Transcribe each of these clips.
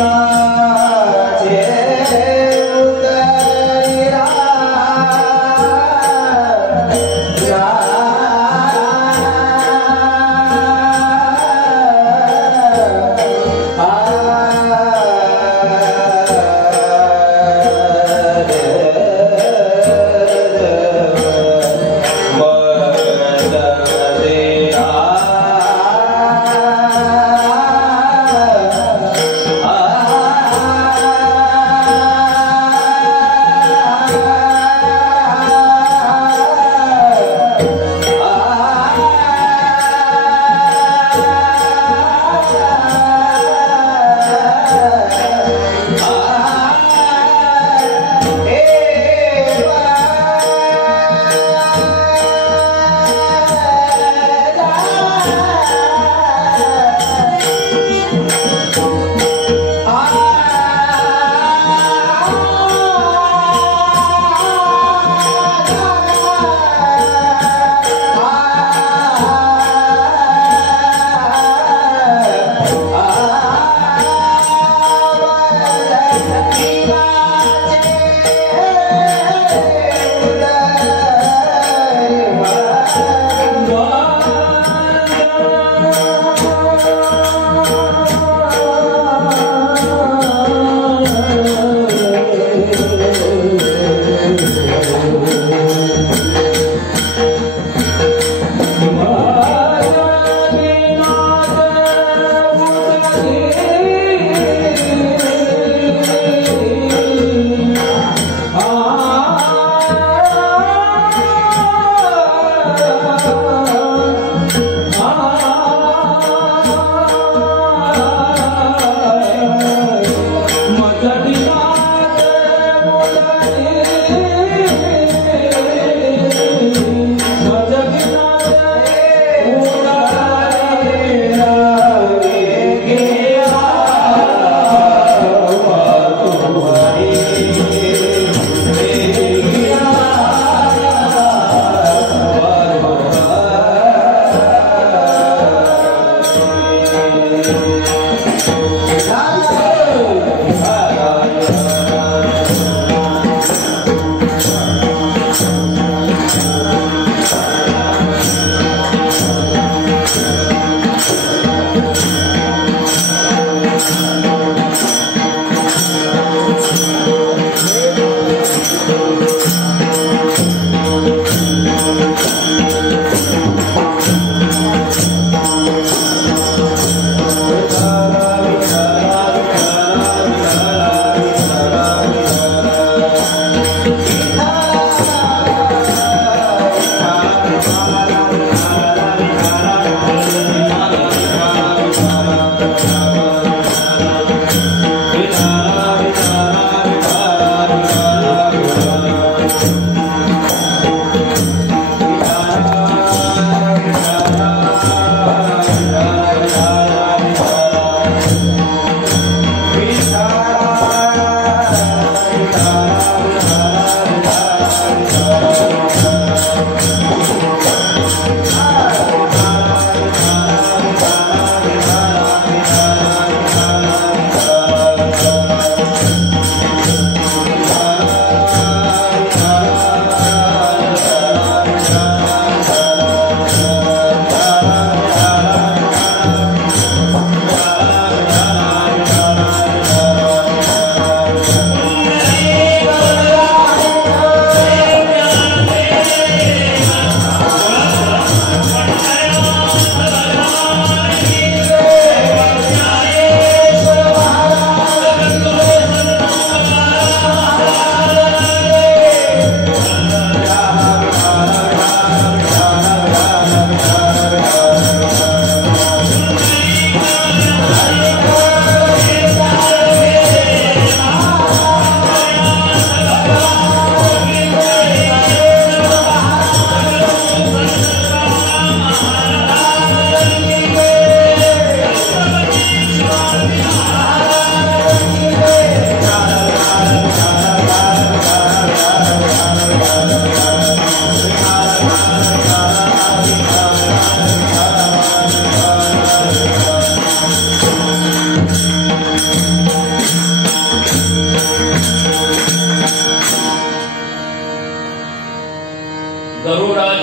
आ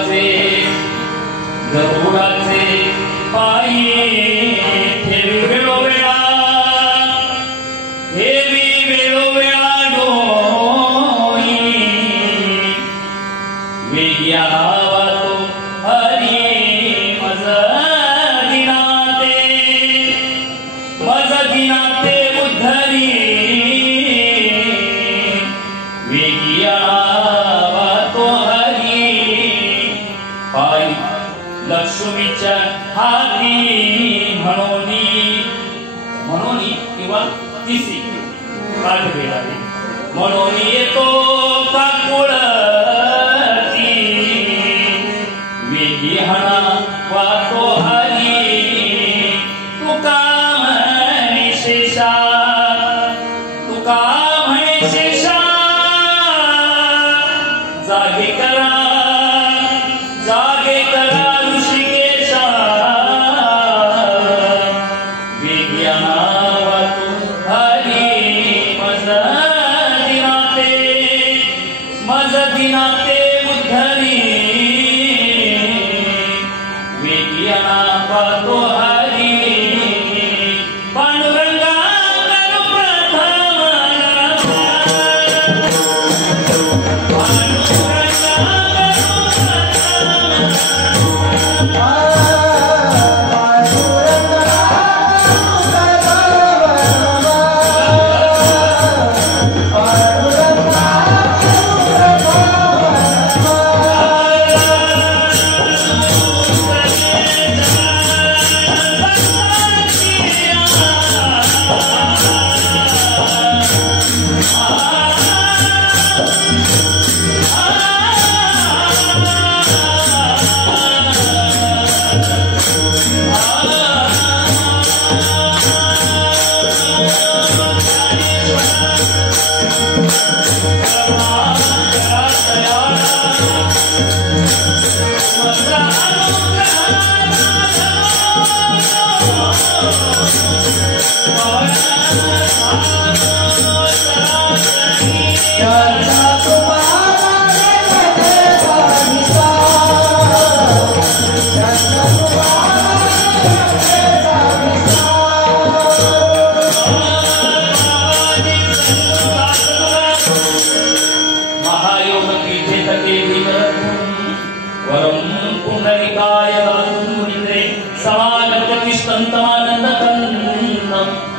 माझे गरुडाचे पायी ठेवी वेळोवेळा डोई वेगी आवा तो हरी मज दिनाते उद्धरी वेगी आवा तो हरी पायी लक्ष्मीच्या हाती म्हणून किंवा तिसी काठ भेटावी म्हणून येतो काकुळती वेगी हणा वातो हरी तुका म्हणे शेषा जागे करा ऋषिकेशा वेग्याना वातो हरी मज दिनाते उद्धरी वेग्याना वातो हरी पांडुरंगा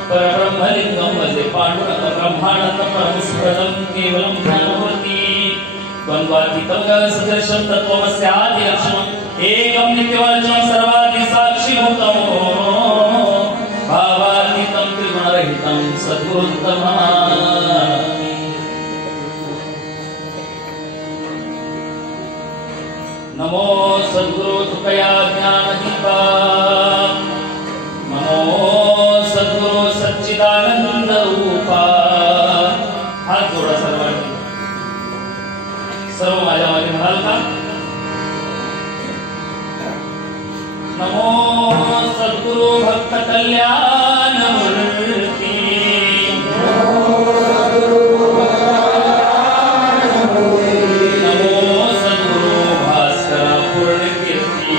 परब्रह्मलिंगम वजे पांडुरंग ब्रह्मानंद परमसुखदं केवलं ज्ञानमूर्ति द्वन्द्वातीतं सदृशं तत्त्वमस्यादि लक्षणम् एकं नित्यवचनं सर्वादि साक्षिभूतं भावातीतं त्रिगुणरहितं सद्गुरुत्तमम् नमो सद्गुरु तुकया ज्ञानदीपा नमो सद्गुरु सच्चिदानंद रूपा हात जोडा सर्वांनी सर्व माझ्या मागे म्हणाल का नमो सद्गुरु भक्त कल्याण मूर्ती नमो सद्गुरु भास्कर पूर्ण कीर्ती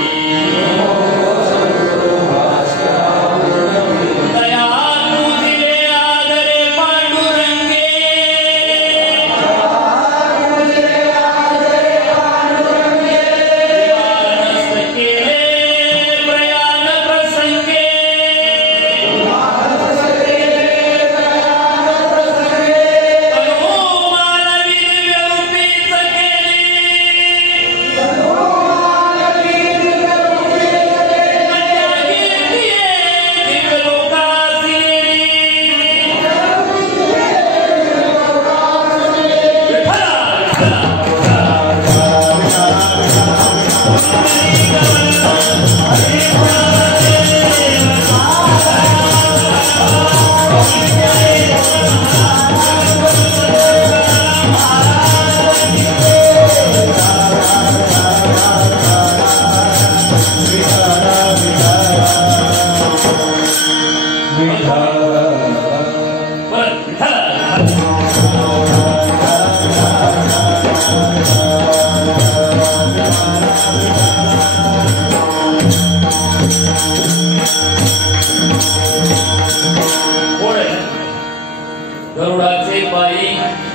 गरुडाचे पायी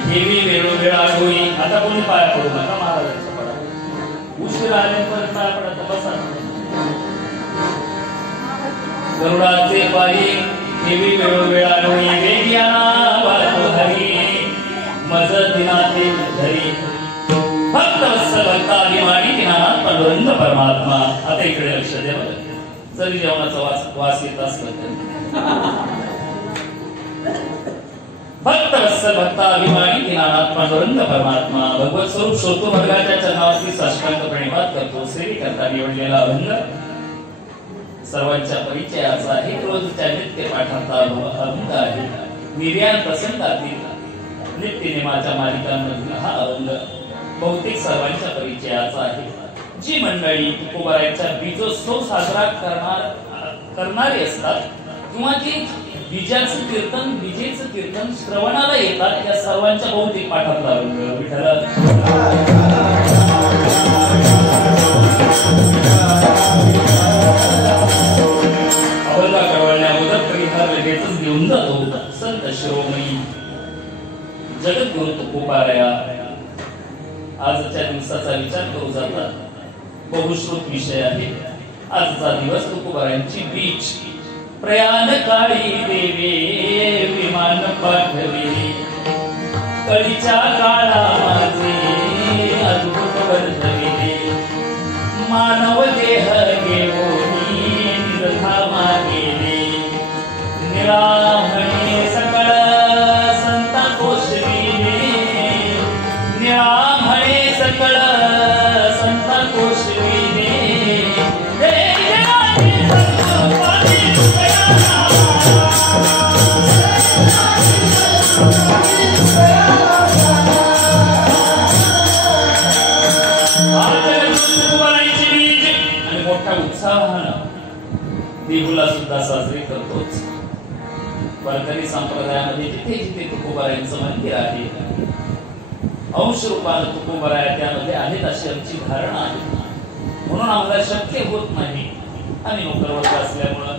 देवी वेळोवेळा होई. आता कोणी पाया पडू नका, महाराजांच्या पडा. उशीर आल्यापर्यंत पाया पडत बसा. गरुडाचे पायी देवी वेळोवेळा होई. वेग्याना वाचो हरी मज दिनाचे धरी. भक्त वत्सल भक्ताभिमानी दिनानाथ पांडुरंग परमात्मा. आता इकडे लक्ष द्या. जरी जेवणाचा वास येत असला तरी भक्त वत्सल भक्ताभिमानी दिनानाथ पांडुरंग परमात्मा. भगवत स्वरूप शोधतो, वर्गाच्या चरणावरती साष्टांग प्रणिपात करतो. सेवी करता निवडलेला अभंग सर्वांच्या परिचयाचा आहे. रोजच्या नित्य पाठाचा अभंग आहे. निर्याण प्रसंगातील नित्यनेमाच्या मालिकांमधील हा अभंग बहुतेक सर्वांच्या परिचयाचा आहे. जी मंडळी तुकोबारायांचा बीजोत्सव साजरा करणारे असतात किंवा जी बीजाचं कीर्तन विजेचं कीर्तन श्रवणाला येतात त्या सर्वांच्या बहुतेक पाठातला अभंग. विठ्ठल अभंगा कळवण्या अगोदर परिहार लगेचच घेऊन जातो संत शिरोमणी जगद्गुरु तुकोबाराया. आजच्या दिवसाचा विचार करू जातात. बहुश्रुत विषय आहे आजचा दिवस. तुकोबारायांची बीच. प्रयाण काळी देवे विमान पाठवे. कळीच्या काळा माझे अद्भुत वर्धविले. मानव देह घेऊनी निर्धामा गेले. निरामणे सकळ संता कोशविले. निरामणे सकळ संता कोशविले. आणि मोठ्या उत्साहानं देहुला सुद्धा साजरी करतोच. वारकरी संप्रदायामध्ये जिथे जिथे तुकोबारायांचं मंदिर आहे अंश रूपानं तुकोबाराया त्यामध्ये आहेत अशी आमची धारणा आहे. म्हणून आम्हाला शक्य होत नाही आम्ही नोकरवर्ग असल्यामुळं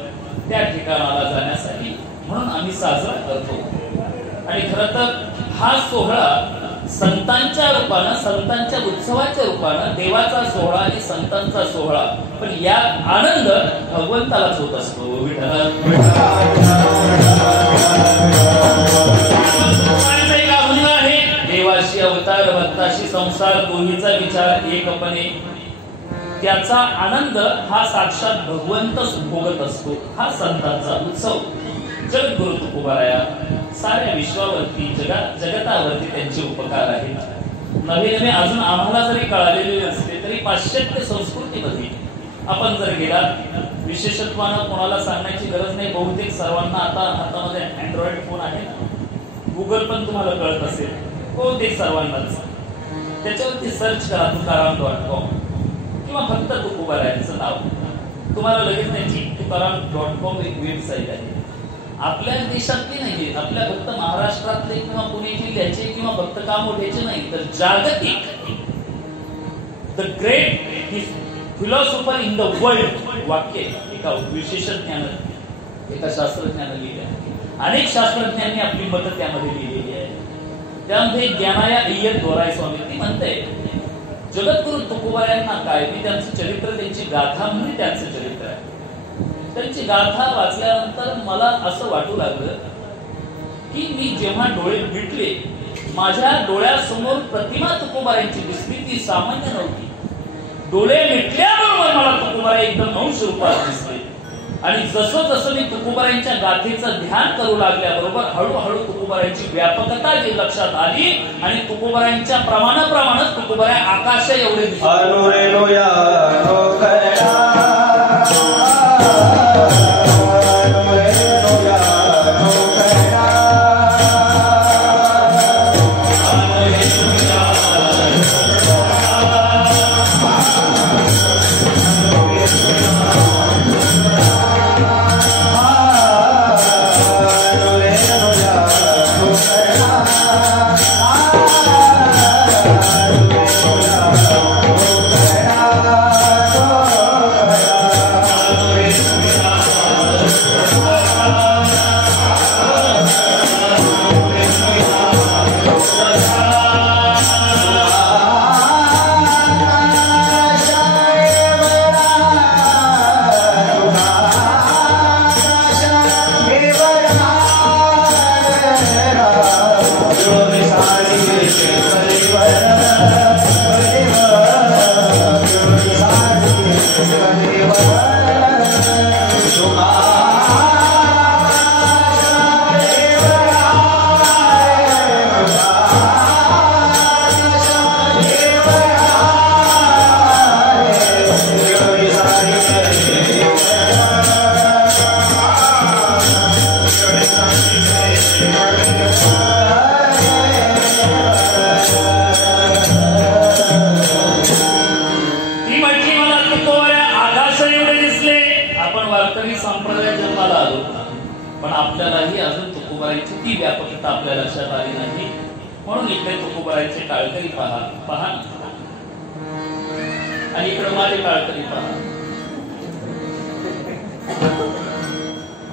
त्या ठिकाणाला जाण्यासाठी म्हणून आम्ही साजरा करतो. आणि खरं तर हा सोहळा संतांच्या रूपानं संतांच्या उत्सवाच्या रूपानं देवाचा सोहळा आणि संतांचा सोहळा पण या आनंद भगवंतालाच होत असतो. आहे देवाशी अवतार भक्ताशी संसार दोन्हीचा विचार एकपणे त्याचा आनंद हा साक्षात भगवंतच भोगत असतो. हा संतांचा उत्सव. जगद्गुरु तुकोबाराया साऱ्या विश्वावरती जगतावरती त्यांचे उपकार आहेत. नवे नवे अजून आम्हाला जरी कळालेले नसले तरी पाश्चात्य संस्कृतीमध्ये आपण जर गेलात विशेषत्वानं कोणाला सांगण्याची गरज नाही. बहुतेक सर्वांना आता हातामध्ये अँड्रॉइड फोन आहे ना. गुगल पण तुम्हाला कळत असेल बहुतेक सर्वांनाच. त्याच्यावरती सर्च करा तुकाराम.com किंवा फक्त तुकोबारायांचं नाव. तुम्हाला लगेच त्यांची तुकाराम.com एक वेबसाईट आहे. आपल्या देशातली नाही, आपल्या फक्त महाराष्ट्रातले किंवा पुणे जिल्ह्याचे किंवा फक्त कामोठ्याचे नाही तर जागतिक the great philosopher in the world वाक्य एका विशेषज्ञानं एका शास्त्रज्ञानं लिहिले आहे. अनेक शास्त्रज्ञांनी आपली मतं त्यामध्ये लिहिलेली आहे. त्यामध्ये ज्ञानाया अय्यर दोराय स्वामी ती म्हणते जगद्गुरु तुकोबारायांना काय मी त्यांचं चरित्र त्यांची गाथा म्हणजे त्यांचं चरित्र आहे. त्यांची गाथा वाचल्यानंतर मला असं वाटू लागलं की मी जेव्हा डोळे मिटले माझ्या डोळ्यासमोर प्रतिमा तुकोबारायांची दिसली. ती सामान्य नव्हती. डोळे मिटल्याबरोबर मला तुकोबाराय एकदम अंश रूपात दिसले. आणि जसं जसं मी तुकोबारायांच्या गाथेचं ध्यान करू लागल्याबरोबर हळूहळू तुकोबारायांची व्यापकता जी लक्षात आली आणि तुकोबारायांच्या प्रमाणाप्रमाणच तुकोबाराय आकाश एवढे आपल्यालाही अजून तुकोबारायची ती व्यापकता आपल्या लक्षात आली नाही. म्हणून इकडे तुकोबारायचे टाळकरी पहा आणि इकडे माझे टाळकरी पहा.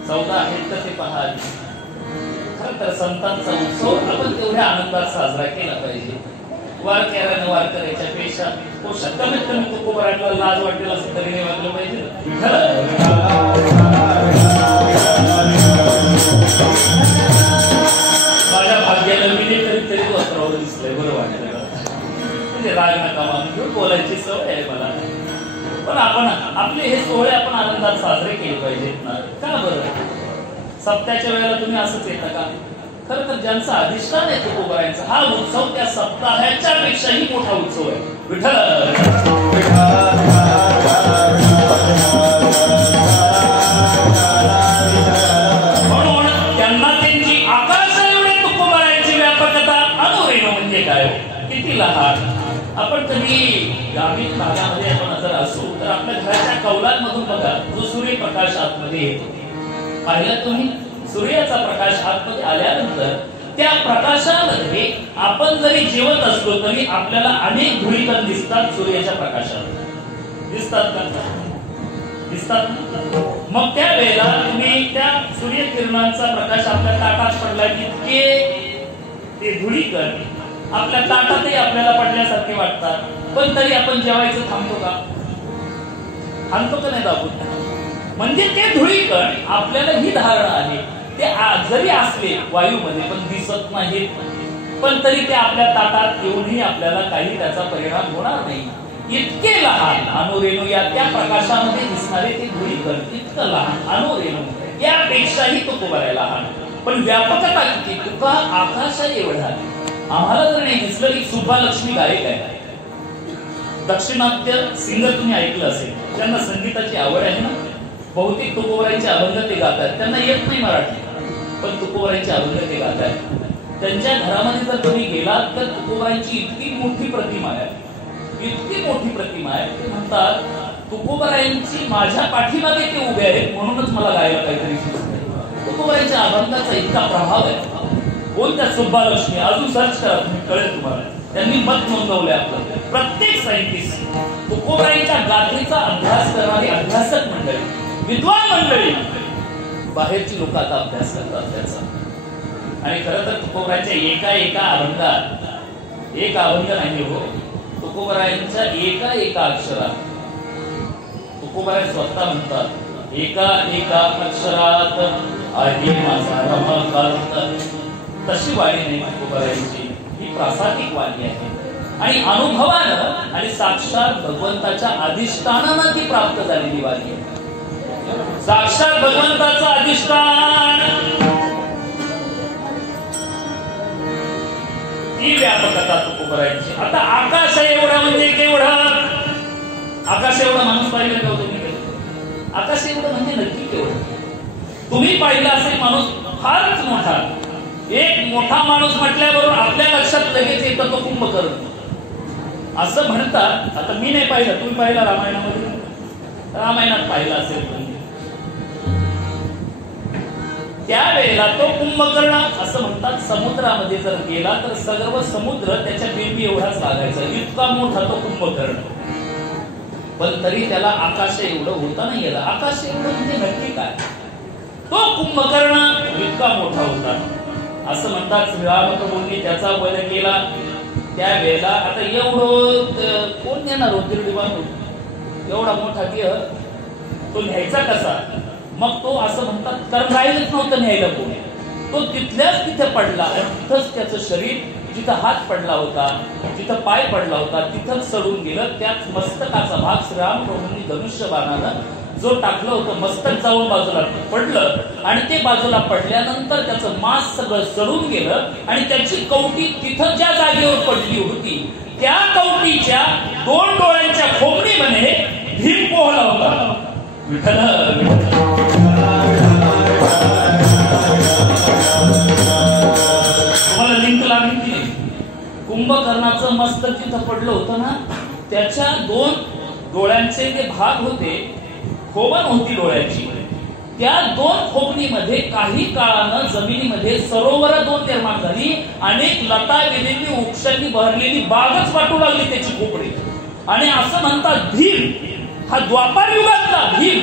14 आहेत तर ते पहा. खरं तर संतांचा उत्सव आपण तेवढ्या आनंदात साजरा केला पाहिजे. वारकऱ्याने वारकऱ्याच्या पेक्षा कमीत कमी तुकोबारायला लाज वाटेल असं तरी नाही वाटलं पाहिजे. माझ्या भाग्याला मी तरी वस्त्रावर दिसलंय बरं वाटलं. म्हणजे राग नका म्हणून बोलायची सवय आहे मला. पण आपण आपले हे सोहळे आपण आनंदात साजरे केले पाहिजेत ना. का बरं सप्त्याच्या वेळेला तुम्ही असंच येता का? खरं तर ज्यांचं अधिष्ठान आहे तुकोबारायचं हा उत्सव त्या सप्ताहाच्या पेक्षाही मोठा उत्सव आहे. विठ्ठल म्हणून त्यांना त्यांची आकाश एवढे तुकोबारायची व्यापकता अनुरेणू म्हणजे काय किती लहान. आपण कधी ग्रामीण भागामध्ये आपण जर असू तर आपल्या घराच्या कौलांमधून बघा जो सूर्यप्रकाश आतमध्ये येतो. पाहिलं तुम्ही सूर्याचा प्रकाश आतमध्ये आल्यानंतर त्या प्रकाशामध्ये आपण जरी जेवत असलो तरी आपल्याला अनेक धुळीकण दिसतात. सूर्याच्या प्रकाशात दिसतात का? दिसतात. मग त्या वेळेला तुम्ही त्या सूर्यकिरणांचा प्रकाश आपल्या ताटात पडला की ते धुळीकण आपल्या ताटातही आपल्याला पडल्यासारखे वाटतात. पण तरी आपण जेवायचं थांबतो का? थांबतो का नाही दाबून? म्हणजे ते धुळीकण आपल्याला ही धारणा आहे ते जरी असले वायूमध्ये पण दिसत नाहीत. पण तरी ते आपल्या ताटात येऊनही आपल्याला काही त्याचा परिणाम होणार नाही. इतके लहान अनुरेणू या त्या प्रकाशामध्ये दिसणारे ते धुळीकण इतकं लहान अनुरेणू यापेक्षाही तुकोबारायला लहान. पण व्यापकता किती? तुका आकाश एवढा. आम्हाला जर नाही दिसलं की सुब्बालक्ष्मी गायक आहे. दक्षिणात्य सिंगर तुम्ही ऐकलं असेल. त्यांना संगीताची आवड आहे ना. बहुतेक तुकोबारायचे अभंग ते गातात. त्यांना येत नाही मराठी पण तुकोबारायचे अभंग ते गातात. त्यांच्या घरामध्ये जर तुम्ही गेलात तर तुकोबारायची इतकी मोठी प्रतिमा आहे. इतकी मोठी प्रतिमा आहे. ते म्हणतात तुकोबारायांची माझ्या पाठीमागे ते उभे आहेत म्हणूनच मला गायला काहीतरी सुचतं. तुकोबारायच्या अभंगाचा इतका प्रभाव आहे. कोणत्या सुब्बालक्ष्मी अजून सर्च करा तुम्ही कळेल तुम्हाला. त्यांनी मत नोंदवले आपलं. प्रत्येक सायंटिस्ट तुकोबारायांच्या गाथेचा अभ्यास करणारी अभ्यासक मंडळी विद्वान मंडळी बाहेरची लोक आता अभ्यास करतात त्याचा. आणि खरं तर तुकोबारायांच्या एका अभंगात एक अभंग नाही हो. तुकोबारायांच्या एका अक्षरात तुकोबाराय स्वतः म्हणतात एका अक्षरात आहे माझा रमाकांत. तशी वाणी नाही तुकोबारायांची. ही प्रासादिक वाणी आहे आणि अनुभवानं आणि साक्षात भगवंताच्या अधिष्ठानानं ती प्राप्त झालेली वाणी आहे. साक्षात भगवंताचं अधिष्ठान ही व्यापकता तुकोबारायांची. आता आकाश एवढा म्हणजे केवढं? आकाश एवढा माणूस पाहिलं का तुम्ही? आकाश एवढं म्हणजे नक्की केवढं? तुम्ही पाहिलं असेल माणूस फारच मोठा. एक मोठा माणूस म्हटल्याबरोबर आपल्या लक्षात लगेच येतं तो कुंभकर्ण असं म्हणतात. आता मी नाही पाहिलं, तुम्ही पाहिला रामायणामध्ये? रामायणात पाहिला असेल तुम्ही. त्यावेळेला तो कुंभकर्ण असं म्हणतात समुद्रामध्ये जर गेला तर सर्व समुद्र त्याच्या बेंबी एवढाच लागायचा. इतका मोठा तो कुंभकर्ण. पण तरी त्याला आकाश एवढं होता नाही गेला. आकाश एवढं म्हणजे नक्की काय? तो कुंभकर्ण इतका मोठा होता. असं म्हणतात श्रीरामप्रभूंनी त्याचा वध केला त्यावेळेला. आता एवढं कोण नेणार होते एवढा मोठा देह तो न्यायचा कसा? मग तो असं म्हणतात कारण राहिलंच नव्हतं न्यायला कोणी. तो तिथल्याच तिथे पडला. तिथंच त्याचं शरीर जिथं हात पडला होता जिथं पाय पडला होता तिथंच सडून गेलं. त्याच मस्तकाचा भाग श्रीरामप्रभूंनी धनुष्यबाणानं जो टाकलं होतं मस्तक जाऊन बाजूला पडलं आणि ते बाजूला पडल्यानंतर त्याचं मांस सगळं सडून गेलं आणि त्याची कवटी तिथं ज्या जागेवर पडली होती त्या कवटीच्या 2 डोळ्यांच्या खोबणीमध्ये भीम पोहला होता. विठ्ठल तुम्हाला लिंक लागली की नाही? कुंभकर्णाचं मस्तक जिथं पडलं होतं ना त्याच्या 2 डोळ्यांचे जे भाग होते खोबण होती डोळ्याची त्या दोन खोपणीमध्ये काही काळानं जमिनीमध्ये सरोवर दोन निर्माण झाली, अनेक लता गेलेली वृक्षांनी बहरलेली बागच वाटू लागली त्याची खोपडी. आणि असं म्हणतात भीम हा द्वापार युगातला भीम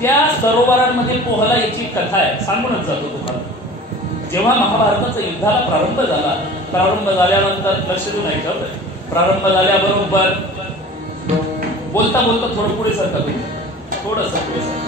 त्या सरोवरांमध्ये पोहला, याची कथा आहे, सांगूनच जातो तुम्हाला. जेव्हा महाभारताचा युद्धाला प्रारंभ झाल्यानंतर लक्ष देऊन ऐकलं, प्रारंभ झाल्याबरोबर बोलता बोलता थोडं पुढे सरका, थोडस पुढे सरका.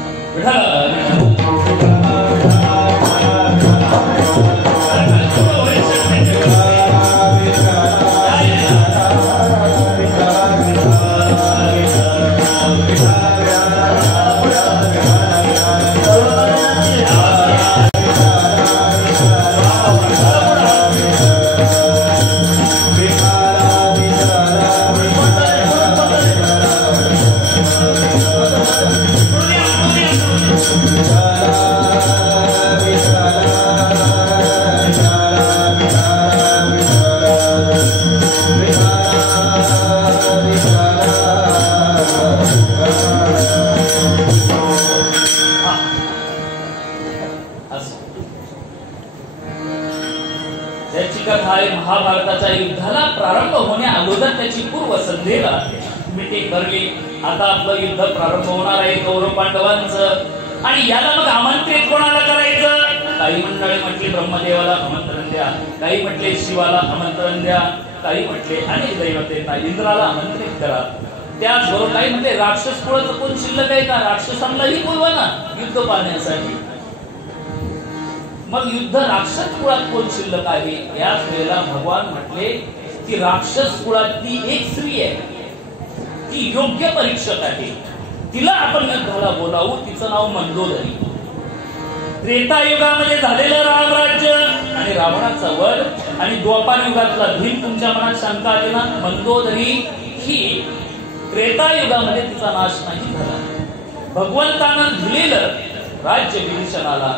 महाभारताच्या युद्धाला प्रारंभ होण्या अगोदर त्याची पूर्व संध्येला मीटिंग भरली. आता आपलं युद्ध प्रारंभ होणार आहे कौरव पांडवांचं, आणि याला मग आमंत्रित कोणाला करायचं? काही मंडळी म्हटली ब्रह्मदेवाला आमंत्रण द्या, काही म्हटले शिवाला आमंत्रण द्या, काही म्हटले अनेक दैवतेंना इंद्राला आमंत्रित करा. त्याचबरोबर काही म्हटले राक्षस कुळाचं कोण शिल्लक आहे का, राक्षसांनाही बोलवा ना युद्ध पाहण्यासाठी. मग युद्ध राक्षस कुळात कोण शिल्लक आहे, याच वेळेला भगवान म्हटले की राक्षस कुळातली एक स्त्री आहे, ती योग्य परीक्षक आहे, तिला आपण युद्धाला बोलावू, तिचं नाव मंदोदरी. त्रेतायुगामध्ये झालेलं रामराज्य आणि रावणाचा वध आणि द्वापार युगातला भीम, तुमच्या मनात शंका आली ना, मंदोदरी ही त्रेतायुगामध्ये तिचा नाश नाही झाला. भगवंतानं दिलेलं राज्य विभीषणाला,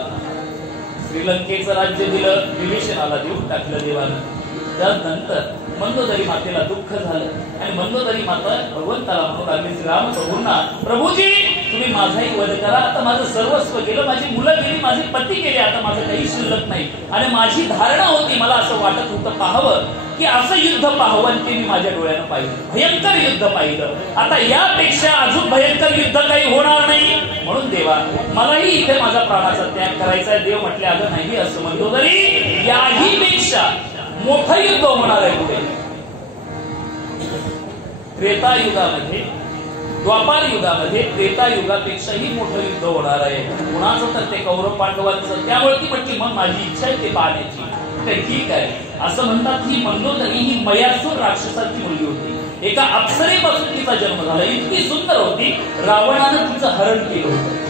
श्रीलंकेचं राज्य दिलं विभीषणाला, देऊन टाकलं देवानं. त्यानंतर मंदोदरी मातेला दुःख झालं आणि मंदोदरी माता भगवंताला म्हणून लागली श्रीराम प्रभूंना, प्रभूजी तुम्ही माझाही वध करा, आता माझं सर्वस्व गेलं, माझी मुलं गेली, माझे पती गेले, आता माझं काही शिल्लक नाही. आणि माझी धारणा होती, मला असं वाटत होतं पाहावं की असं युद्ध पाहावं, आणि ते मी माझ्या डोळ्यानं पाहिलं, भयंकर युद्ध पाहिलं. आता यापेक्षा अजून भयंकर युद्ध काही होणार नाही, म्हणून देवा मलाही इथे माझा प्राणाचा त्याग करायचा आहे. देव म्हटले अगं नाही, असं म्हणतो तरी याही पेक्षा मोठं युद्ध होणार आहे पुढे. त्रेतायुगामध्ये, द्वापार युगामध्ये त्रेतायुगापेक्षाही मोठं युद्ध होणार आहे. कुणाचं तर ते कौरव पांडवांचं. त्यामुळे ती म्हटली मग माझी इच्छा आहे ते पाहण्याची. ठीक आहे असं म्हणतात. ही मंदोदरी ही मयासूर राक्षसाची मुलगी होती, एका अप्सरेपासून तिचा जन्म झाला. इतकी सुंदर होती, रावणानं तिचं हरण केलं होतं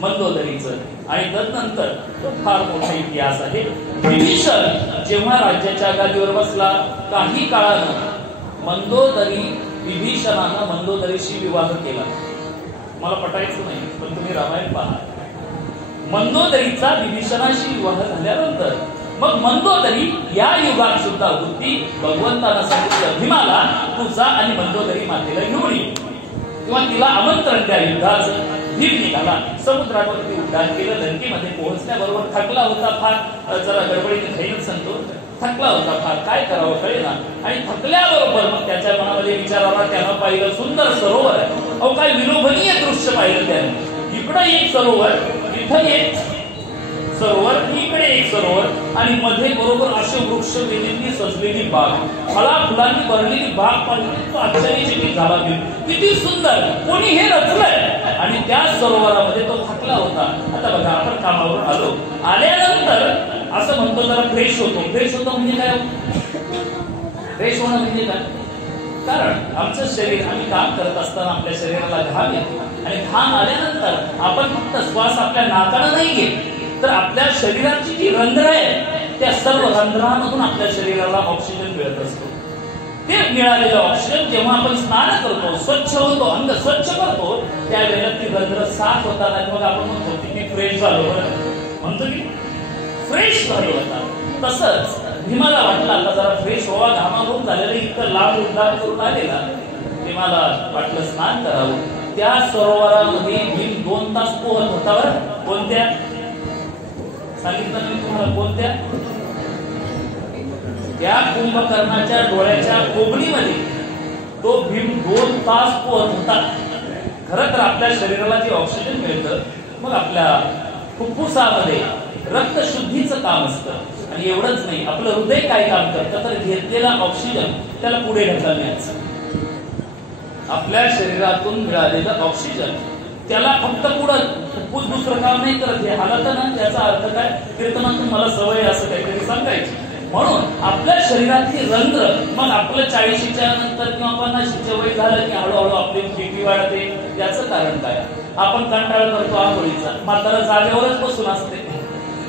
मंदोदरीचं. आणि तदनंतर तो फार मोठा इतिहास आहे. विभीषण जेव्हा राज्याच्या गादीवर बसला, काही काळानं विभीषणानं मंदोदरीशी विवाह केला. मला पटायचं नाही, पण तुम्ही रामायण पहा. मंदोदरीचा विभीषणाशी विवाह झाल्यानंतर मग मंदोदरी या युगात सुद्धा होती. भगवंतानं सांगितलं भीमाला तू जा आणि मंदोदरी मातेला घेऊन ये, किंवा तिला आमंत्रण द्या युद्धाचं. भीम निघाला, समुद्रावरती उड्डाण केलं. लंकेमध्ये पोहोचल्याबरोबर थकला होता फार, जरा गडबडीने घाईनं सांगतो, थकला होता फार, काय करावं कळेना. आणि थकल्याबरोबर मग त्याच्या मनामध्ये विचार आला, त्यानं पाहिलं सुंदर सरोवर आहे. अहो काय विलोभनीय दृश्य पाहिलं त्याने. इकडं एक सरोवर, इथं एक सरोवर, इकडे एक सरोवर, आणि मध्ये बरोबर असे वृक्ष वेलींनी सजलेली बाग, फळा फुलांनी भरलेली बाग पाहिली तो आश्चर्यचकित झाला. किती सुंदर, कोणी हे रचलंय. आणि त्या सरोवरामध्ये तो थकला होता. आता बघा आपण कामावरून आलो, आल्यानंतर असं म्हणतो जरा फ्रेश होतो. फ्रेश होतो म्हणजे काय? फ्रेश होणं म्हणजे काय? कारण आमचं शरीर, आम्ही काम करत असताना आपल्या शरीराला घाम येतो, आणि घाम आल्यानंतर आपण फक्त श्वास आपल्या नाकानं नाही घेत, तर आपल्या शरीराची जी रंध्र आहे त्या सर्व रंध्रामधून आपल्या शरीराला ऑक्सिजन मिळत असतो. ते मिळालेलं ऑक्सिजन जेव्हा आपण स्नान करतो, स्वच्छ होतो, अंग स्वच्छ करतो, त्यावेळेला ती रंध्र साफ होतात आणि मग आपण म्हणतो की फ्रेश झालो, म्हणतो की फ्रेश झालो होता. तसंच भीमाला वाटलं आता जरा फ्रेश व्हावा, घामाघूम झालेलं इतकं लांब उड्डाण करून आलेला, भीमाला वाटलं स्नान करावं. त्या सरोवरामध्ये भीम 2 तास पोहत होता. बरं कोणत्या सांगितलं मी तुम्हाला, कोणत्या? त्या कुंभकर्णाच्या डोळ्याच्या कोबणीमध्ये तो भीम 2 तास पोहत होता. खरं तर आपल्या शरीराला जे ऑक्सिजन मिळतं, मग आपल्या फुफ्फुसामध्ये रक्तशुद्धीचं काम असतं. आणि एवढंच नाही, आपलं हृदय काय काम करतं तर घेतलेला ऑक्सिजन त्याला पुढे ढकलण्याचं. आपल्या शरीरातून मिळालेलं ऑक्सिजन त्याला फक्त पुढं, फुफ्फुस दुसरं काम नाही करत. हे हालत ना, त्याचा अर्थ काय? कीर्तनातून मला सवय असं काहीतरी सांगायची. म्हणून आपल्या शरीरातली रंध्र, मग आपलं 40च्या नंतर किंवा 50च्या वय झालं की हळूहळू आपली बीपी वाढते. त्याचं कारण काय? आपण कंटाळा करतो आंघोळीचा, म्हातारा जागेवरच बसून असते.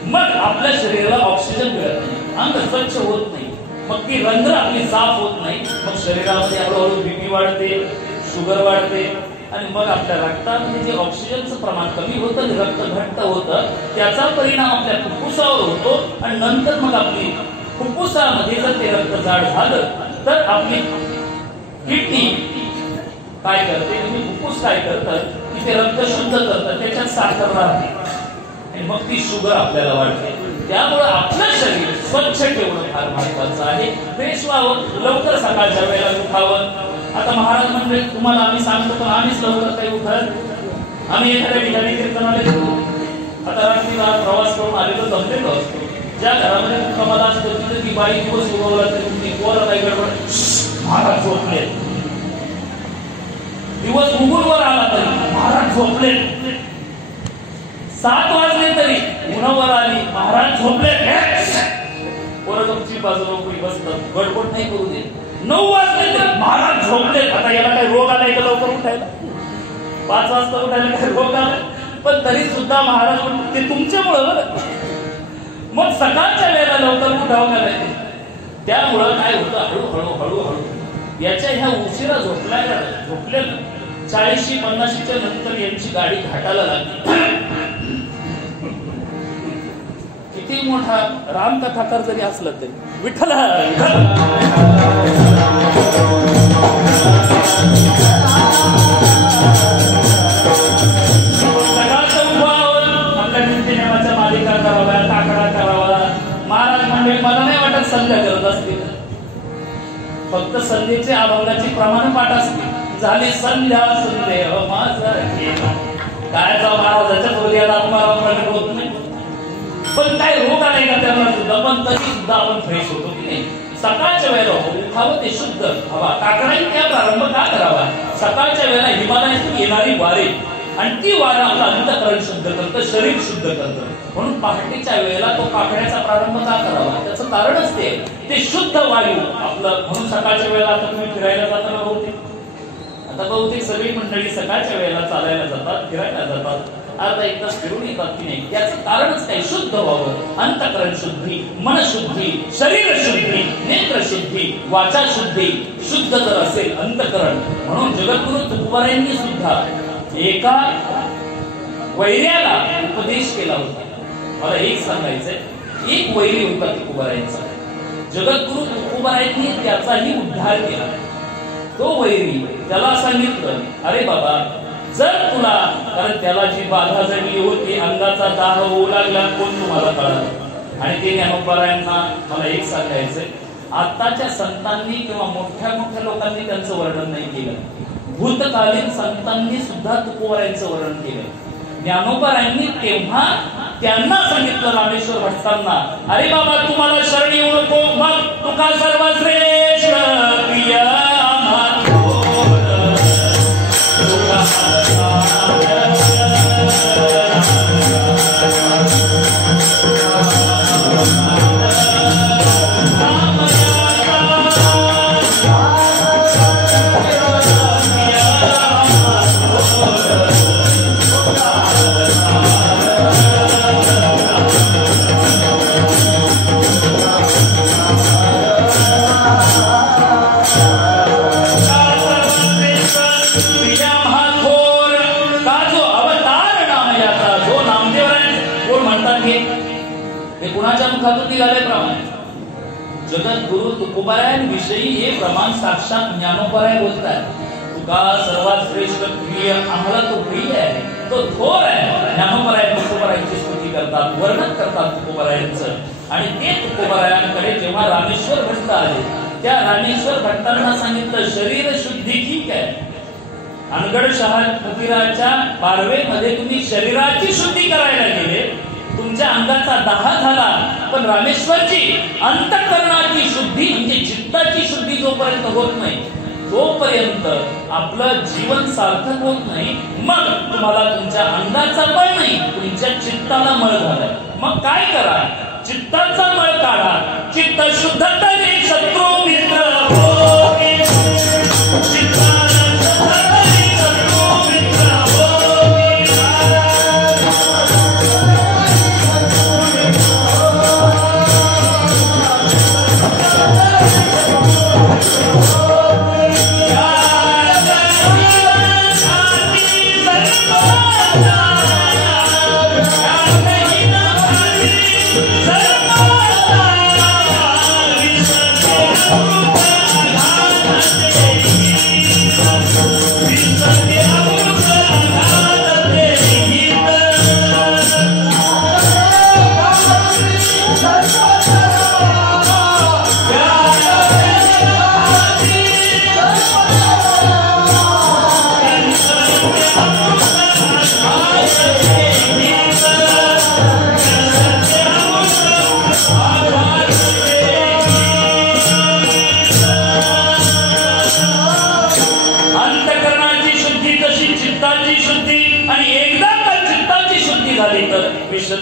मग आपल्या शरीराला ऑक्सिजन मिळत नाही, अंग स्वच्छ होत नाही, मग ती रंध्र आपली साफ होत नाही. मग शरीरामध्ये हळूहळू बीपी वाढते, शुगर वाढते आणि मग आपल्या रक्तामध्ये जे ऑक्सिजनचं प्रमाण कमी होतं, रक्त घट्ट होतं, त्याचा परिणाम आपल्या फुफ्फुसावर होतो. आणि नंतर मग आपली फुफ्फुसामध्ये जर ते रक्त जाड झालं तर आपली किडनी काय करते, म्हणजे फुफ्फुस काय करतं की ते रक्त शुद्ध करतं, त्याच्यात साखर राहते आणि मग ती शुगर आपल्याला वाढते. त्यामुळे आपलं शरीर स्वच्छ ठेवणं फार महत्वाचं आहे. फ्रेश व्हावं, लवकर सकाळच्या वेळेला उठावं. आता महाराज म्हणजे तुम्हाला आम्ही सांगतो, पण आम्हीच लवकर काही उठत. आम्ही एखाद्या ठिकाणी कीर्तनाला येतो, आता रात्री प्रवास करून आलेलो जमलेलो असतो. ज्या घरामध्ये कमाला असतो तिथे ती बाई दिवस उगवला तरी ती कोरा काही गडबड, महाराज झोपले. दिवस उगून वर आला तरी महाराज झोपले. 7 वाजले तरी उन्हावर आली, महाराज झोपले. पोरगमची बाजूला कोणी बसतात, गडबड नाही करू दे. 9 वाजले तरी महाराज झोपले. आता याला काही रोग आलाय का लवकर उठायला? 5 वाजता उठायला काही रोग आलाय? पण तरी सुद्धा महाराज ते तुमच्यामुळं बरं. मग सकाळच्या वेळेला लवकर उठावं का नाही? त्यामुळं काय होतं, हळूहळू हळूहळू याच्या ह्या उशिरा झोपलेलं 40-50च्या नंतर यांची गाडी घाटाला लागली. किती मोठा रामकथाकार जरी असला तरी विठ्ठल सकाळचं उठवावं, आपल्या नित्यनेमाच्या मालिका कराव्या, ताकडा करावा. महाराज मंडळी मला नाही वाटत संध्या करत असतील, फक्त संध्येचे अभंगाची प्रमाण पाठ असते. झाली संध्या संदेह माझा केला, काय जाऊ महाराजाच्या हृदयाला आत्माराम प्रकट होत नाही. पण काय रोग आलाय का त्यांना सुद्धा? पण तरी सुद्धा आपण फ्रेश होतो की नाही? सकाळच्या वेळेला उठावं, ते शुद्ध हवा, काकडाही त्या प्रारंभ का करावा? सकाळच्या वेळेला हिमालयातून येणारी वारे आणि ती वारा आपलं अंतःकरण शुद्ध करतं, शरीर शुद्ध करतं. म्हणून पहाटेच्या वेळेला तो काकड्याचा प्रारंभ का करावा? त्याचं कारणच ते शुद्ध वायू आपलं. म्हणून सकाळच्या वेळेला आता तुम्ही फिरायला जाताना बहुतेक सगळी मंडळी सकाळच्या वेळेला चालायला जातात, फिरायला जातात, अर्धा 1 तास फिरून येतात की नाही? त्याचं कारणच काय? शुद्ध व्हावं. अंतःकरण शुद्धी, मनशुद्धी, शरीर शुद्धी, नेत्र शुद्धी, वाचा शुद्धी शुद्ध जर असेल अंतःकरण. म्हणून जगद्गुरु तुकोबारायांनी सुद्धा एका वैर्याला उपदेश केला होता. मला एक सांगायचंय, एक वैरी होता तुकोबारायांचा. जगद्गुरु तुकोबारायांनी त्याचाही उद्धार केला. तो वैरी त्याला सांगितलं, अरे बाबा, जर तुला, कारण त्याला जी बाधा जडली होती, अंगाचा दाह होऊ लागला, कोण तुम्हाला कळलं? आणि ते ज्ञानोबारायांना मला एक सांगायचंय, आताच्या संतांनी किंवा मोठ्या मोठ्या लोकांनी त्यांचं वर्णन नाही केलं. भूतकालीन संतांनी सुद्धा तुकोबारायांचं वर्णन केलं. ज्ञानोबारायांनी तेव्हा त्यांना सांगितलं, रामेश्वर भट्टांना, अरे बाबा, तुम्हाला शरण येऊ नको, मग तुका सर्वश्रेष्ठ प्रिय जगद्गुरु तुकोबारायांविषयी हे प्रमाण साक्षात ज्ञानोबाराय बोलतात. तुका सर्वात श्रेष्ठ प्रिय आम्हाला तो प्रिय आहे, तो थोर आहे. ज्ञानोबराय तुकोबरायांची स्तुती करतात, वर्णन करतात तुकोबरायांचं. आणि ते तुकोबरायांकडे जेव्हा रामेश्वर भट्ट आले, त्या रामेश्वर भट्टांना सांगितलं शरीर शुद्धी ठीक आहे, अनगडशहा फकीराच्या बारवेमध्ये तुम्ही शरीराची शुद्धी करायला गेले, तुमच्या अंगाचा दाह झाला, पण रामेश्वरची अंतःकरणाची शुद्धी म्हणजे चित्ताची शुद्धी जोपर्यंत होत नाही तोपर्यंत आपलं जीवन सार्थक होत नाही. मग तुम्हाला तुमच्या अंगाचा मळ नाही, तुमच्या चित्ताला मळ झालाय. मग काय करा, चित्ताचा मळ काढा. चित्त शुद्ध तरी शत्रू मित्र होगे, चित्ताला शुद्ध तरी शत्रू मित्र होगे.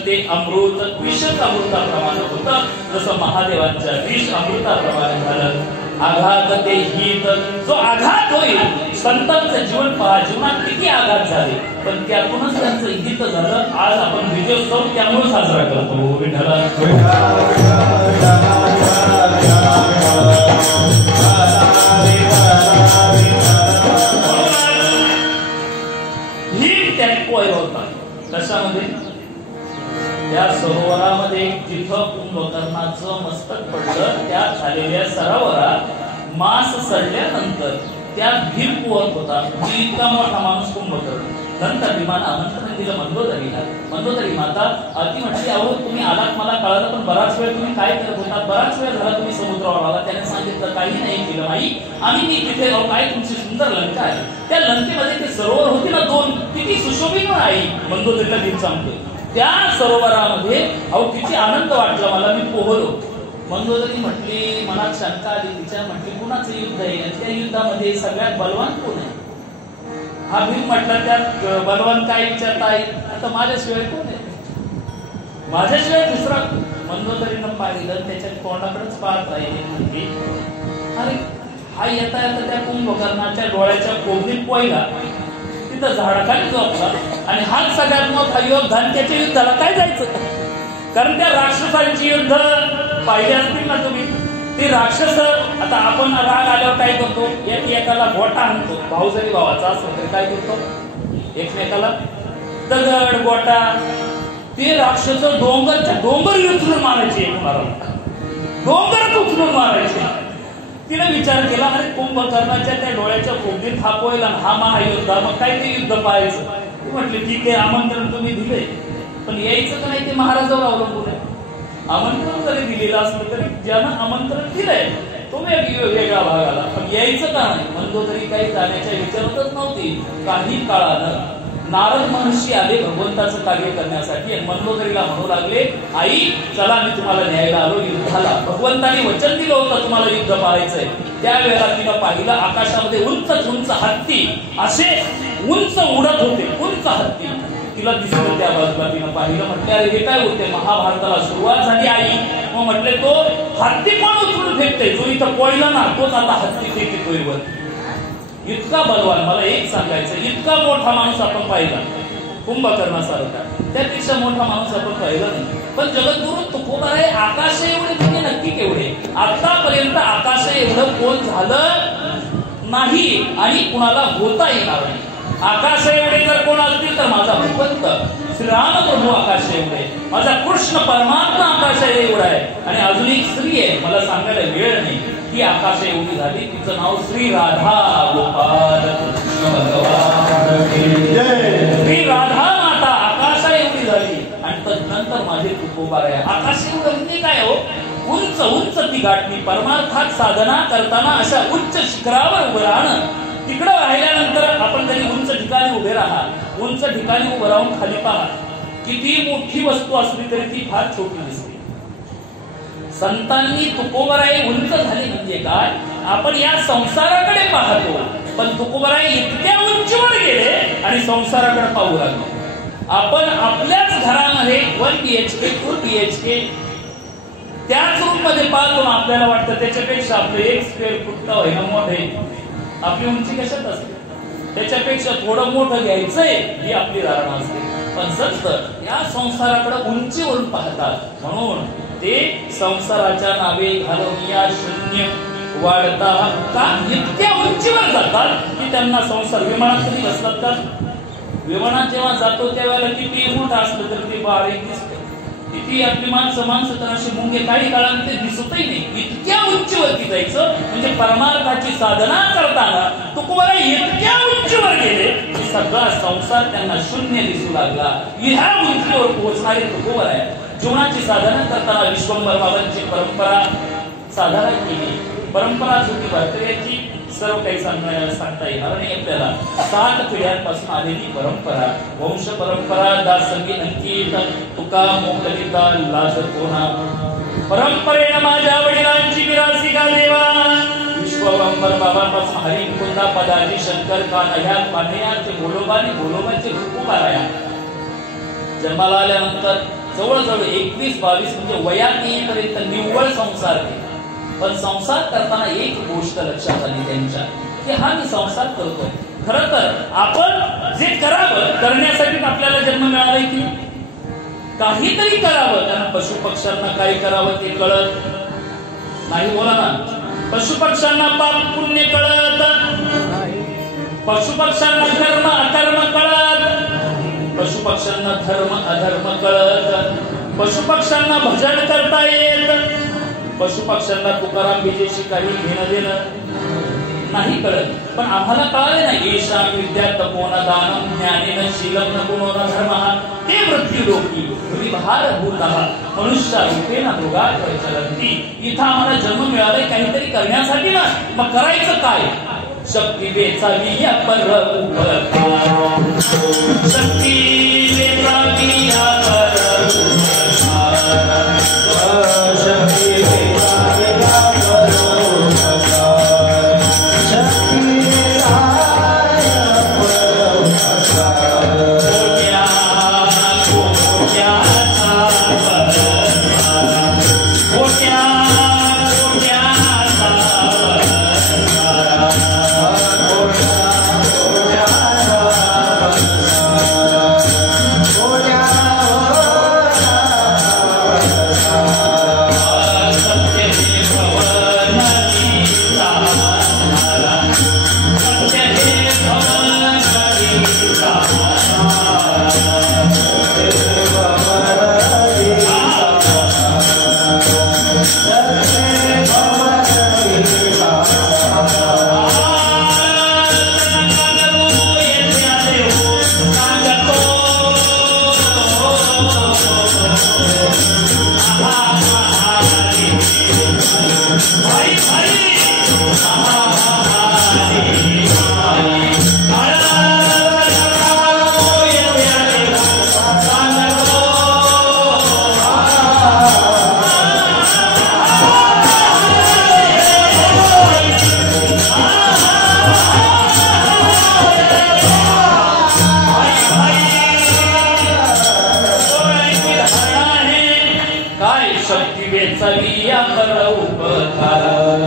ते अमृत विषच अमृताप्रमाणे होतं, जसं महादेवांच्या विष अमृताप्रमाणे झालं. आघात ते हित, जो आघात होईल, संतांचं जीवन पहा, जीवनात किती आघात झाले, पण त्यातूनच त्यांचं हित झालं. आज आपण विजयोत्सव त्यामुळे साजरा करतो. विठ्ठला ही त्यात होता. कशामध्ये? त्या सरोवरामध्ये जिथं कुंभकर्णाचं मस्तक पडलं, त्या झालेल्या सरोवरात मास सडल्यानंतर त्या भीम पोहत होता. इतका मोठा माणूस कुंभकर्ण. नंतर भीमानं आमंत्रण दिलं मंदोदरीला. मंदोदरी माता ती म्हटली, अहो तुम्ही आलात मला कळलं, पण बराच वेळ तुम्ही काय करत होता? बराच वेळ झाला तुम्ही समुद्रावर आला. त्याने सांगितलं काही नाही केलं आई, आम्ही तिथे राहू. काय तुमची सुंदर लंका आहे, त्या लंकेमध्ये ते सरोवर होते ना दोन, किती सुशोभित आई. मंदोदरीला भीम सांगतो, त्या सरोवरामध्ये अहो किती आनंद वाटला मला, मी पोहलो. मंदोदरी म्हटली, मनात शंका आली तिच्या. म्हटली कुणाचं युद्ध आहे, त्या युद्धामध्ये सगळ्यात बलवान कोण आहे? हा भीम म्हटला, त्यात बलवान काय विचारताय, आता माझ्याशिवाय कोण आहे? माझ्याशिवाय दुसरा. मंदोदरीनं पाहिलं, त्याच्या तोंडाकडेच पाहत राहिले. म्हणजे अरे हा येता येता त्या कुंभकर्णाच्या डोळ्याच्या कोबडीत पोयला, तिथं झाडाखाली झोपला. आणि हा सगळ्यात मोठा योद्धा, त्याच्या युद्धाला काय जायचं? कारण त्या राक्षसांची युद्ध पाहिले असतील ना तुम्ही. ते राक्षस, आता आपण राग आल्यावर काय करतो, एकाला गोटा आणतो. भाऊ जरी भावाचा असतो तरी काय करतो, एकमेकाला दगड गोटा. ते राक्षस डोंगर उचलून मारायचे, डोंगर उचलून मारायचे. तिने विचार केला, अरे कुंभकर्णाच्या त्या डोळ्याच्या कोबडीत हा पोयला, हा महायोद्धा, मग काय ते युद्ध पाहायचं. ती म्हटली ठीक आहे, आमंत्रण तुम्ही दिले, पण यायचं का नाही ते महाराजावर अवलंबून आहे. आमंत्रण जरी दिलेलं असलं तरी ज्यानं आमंत्रण दिलंय तो वेगळा भाग आला, पण यायचं का नाही. मंदोदरी काही जाण्याच्या विचारतच नव्हती. काही काळानं नारद महर्षी आले भगवंताचं कार्य करण्यासाठी, आणि मंदोदरीला म्हणू लागले, आई चला मी तुम्हाला न्यायला आलो युद्धाला. भगवंताने वचन दिलं होतं तुम्हाला युद्ध पाहायचंय. त्यावेळेला तिनं पाहिलं, आकाशामध्ये उंच उंच हत्ती असे उंच उडत होते, उंच हत्ती तिला दिसलं. त्या बाजूला तिनं पाहिलं, म्हटलं अरे हे काय होते, महाभारताला सुरुवात झाली आई. मग म्हटले तो हत्ती पण उचलून फेकते, जो इथं पोयला ना तोच आता हत्ती फेकतोय वर. इतका बलवान, मला एक सांगायचं, इतका मोठा माणूस आपण पाहिला कुंभकर्णासारखा, त्यापेक्षा मोठा माणूस आपण पाहिला नाही. पण जगद्गुरु तुकोबाराय आकाश एवढे म्हणजे नक्की केवढे? आतापर्यंत आकाश एवढं कोण झालं नाही आणि कुणाला होता येणार नाही. आकाश एवढे जर कोण असतील तर माझा भगवंत श्रीराम प्रभू आकाश एवढे, माझा कृष्ण परमात्मा आकाश एवढा आहे. आणि अजून एक स्त्री आहे, मला सांगायला वेळ नाही, ती आकाश एवढी झाली, तिचं नाव श्री राधा गोपाल कृष्ण भगवान. श्री राधा माता आकाशा एवढी झाली. आणि तदनंतर माझे तुकोबा आहे. आकाश एवढं म्हणजे काय हो, उंच उंच ती गाठणी. परमार्थात साधना करताना अशा उच्च शिखरावर उभं राहणं, तिकडं राहिल्यानंतर आपण जरी उंच ठिकाणी उभे राहा, उंच ठिकाणी उभं राहून खाली पहा, किती मोठी वस्तू असली तरी ती फार छोटी दिसते. संतांनी तुकोबराई उंच झाली म्हणजे काय, आपण या संसाराकडे पाहतो, पण तुकोबराई इतक्या उंचीवर गेले आणि संसाराकडे पाहू लागलो. आपण आपल्याच घरामध्ये 1 BHK 2 BHK त्याच रूम मध्ये पाहतो, आपल्याला वाटतं त्याच्यापेक्षा आपलं 1 स्क्वेअर फूट का होईना मोठे. आपली उंची कशात असते, त्याच्यापेक्षा थोडं मोठं घ्यायचंय ही आपली धारणा असते. पण संत या संसाराकडे उंचीवरून पाहतात, म्हणून ते संसाराच्या नावे घालून या शून्य वाढता का इतक्या उंचीवर जातात की त्यांना संसार. विमानात कधी बसतात का, विमानात जेव्हा जातो त्यावेळेला किती मोठं असलं तर ते बारीक दिसतं. किती आपली माणसं तर अशी मुंगे काही काळामध्ये दिसतही नाही. इतक्या उंचीवरती जायचं म्हणजे परमार्थाची साधना करताना तुकोबा इतक्या उंचीवर गेले की सगळा संसार त्यांना शून्य दिसू लागला. ह्या उंचीवर पोहोचणारे तुकोबा आहे. जीवनाची साधना करताना विश्वंभर बाबांची परंपरा साधना केली. परंपराच होती भारतीयाची, सर्व काही सांगता येणार नाही आपल्याला. 7 पिढ्यांपासून आलेली परंपरा, वंश परंपरा, दासंगी अंकित, तुका मोकलिता लाज कोणा. परंपरेनं माझ्या वडिलांची विरासी का देवा. विश्वंभर बाबांपासून हरी मुकुंदा पदाजी शंकर काना ह्या पाण्याचे गोलोबाने गोलोबाचे खूप आया. जन्माला आल्यानंतर जवळजवळ 21-22 म्हणजे वयात येईपर्यंत निव्वळ संसार केला. पण संसार करताना एक गोष्ट लक्षात आली त्यांच्या, की हा मी संसार करतोय. खरं तर आपण जे करावं करण्यासाठी आपल्याला जन्म मिळालाय की काहीतरी करावं. कारण पशुपक्ष्यांना काय करावं ते कळत नाही. बोला ना, पशुपक्ष्यांना पाप पुण्य कळत, पशुपक्ष्यांना धर्म अधर्म कळत, पशुपक्ष्यांना धर्म अधर्म कळत, पशुपक्ष्यांना भजन करता येत, पशुपक्ष्यांना तुकाराम बीजेशी काही घेणं देणं नाही कळत. पण आम्हाला कळाले ना, येशा विद्या तपोन दानम ज्ञानेन शीलम न गुणो न धर्मः ते मृत्यू लोकी विभार भूतः मनुष्य रूपेण मृगात चलन्ति. इथं आम्हाला जन्म मिळालाय काहीतरी करण्यासाठी ना, मग करायचं काय. शक्ती वेचावी पर उपकार, शक्ती वेचावी पर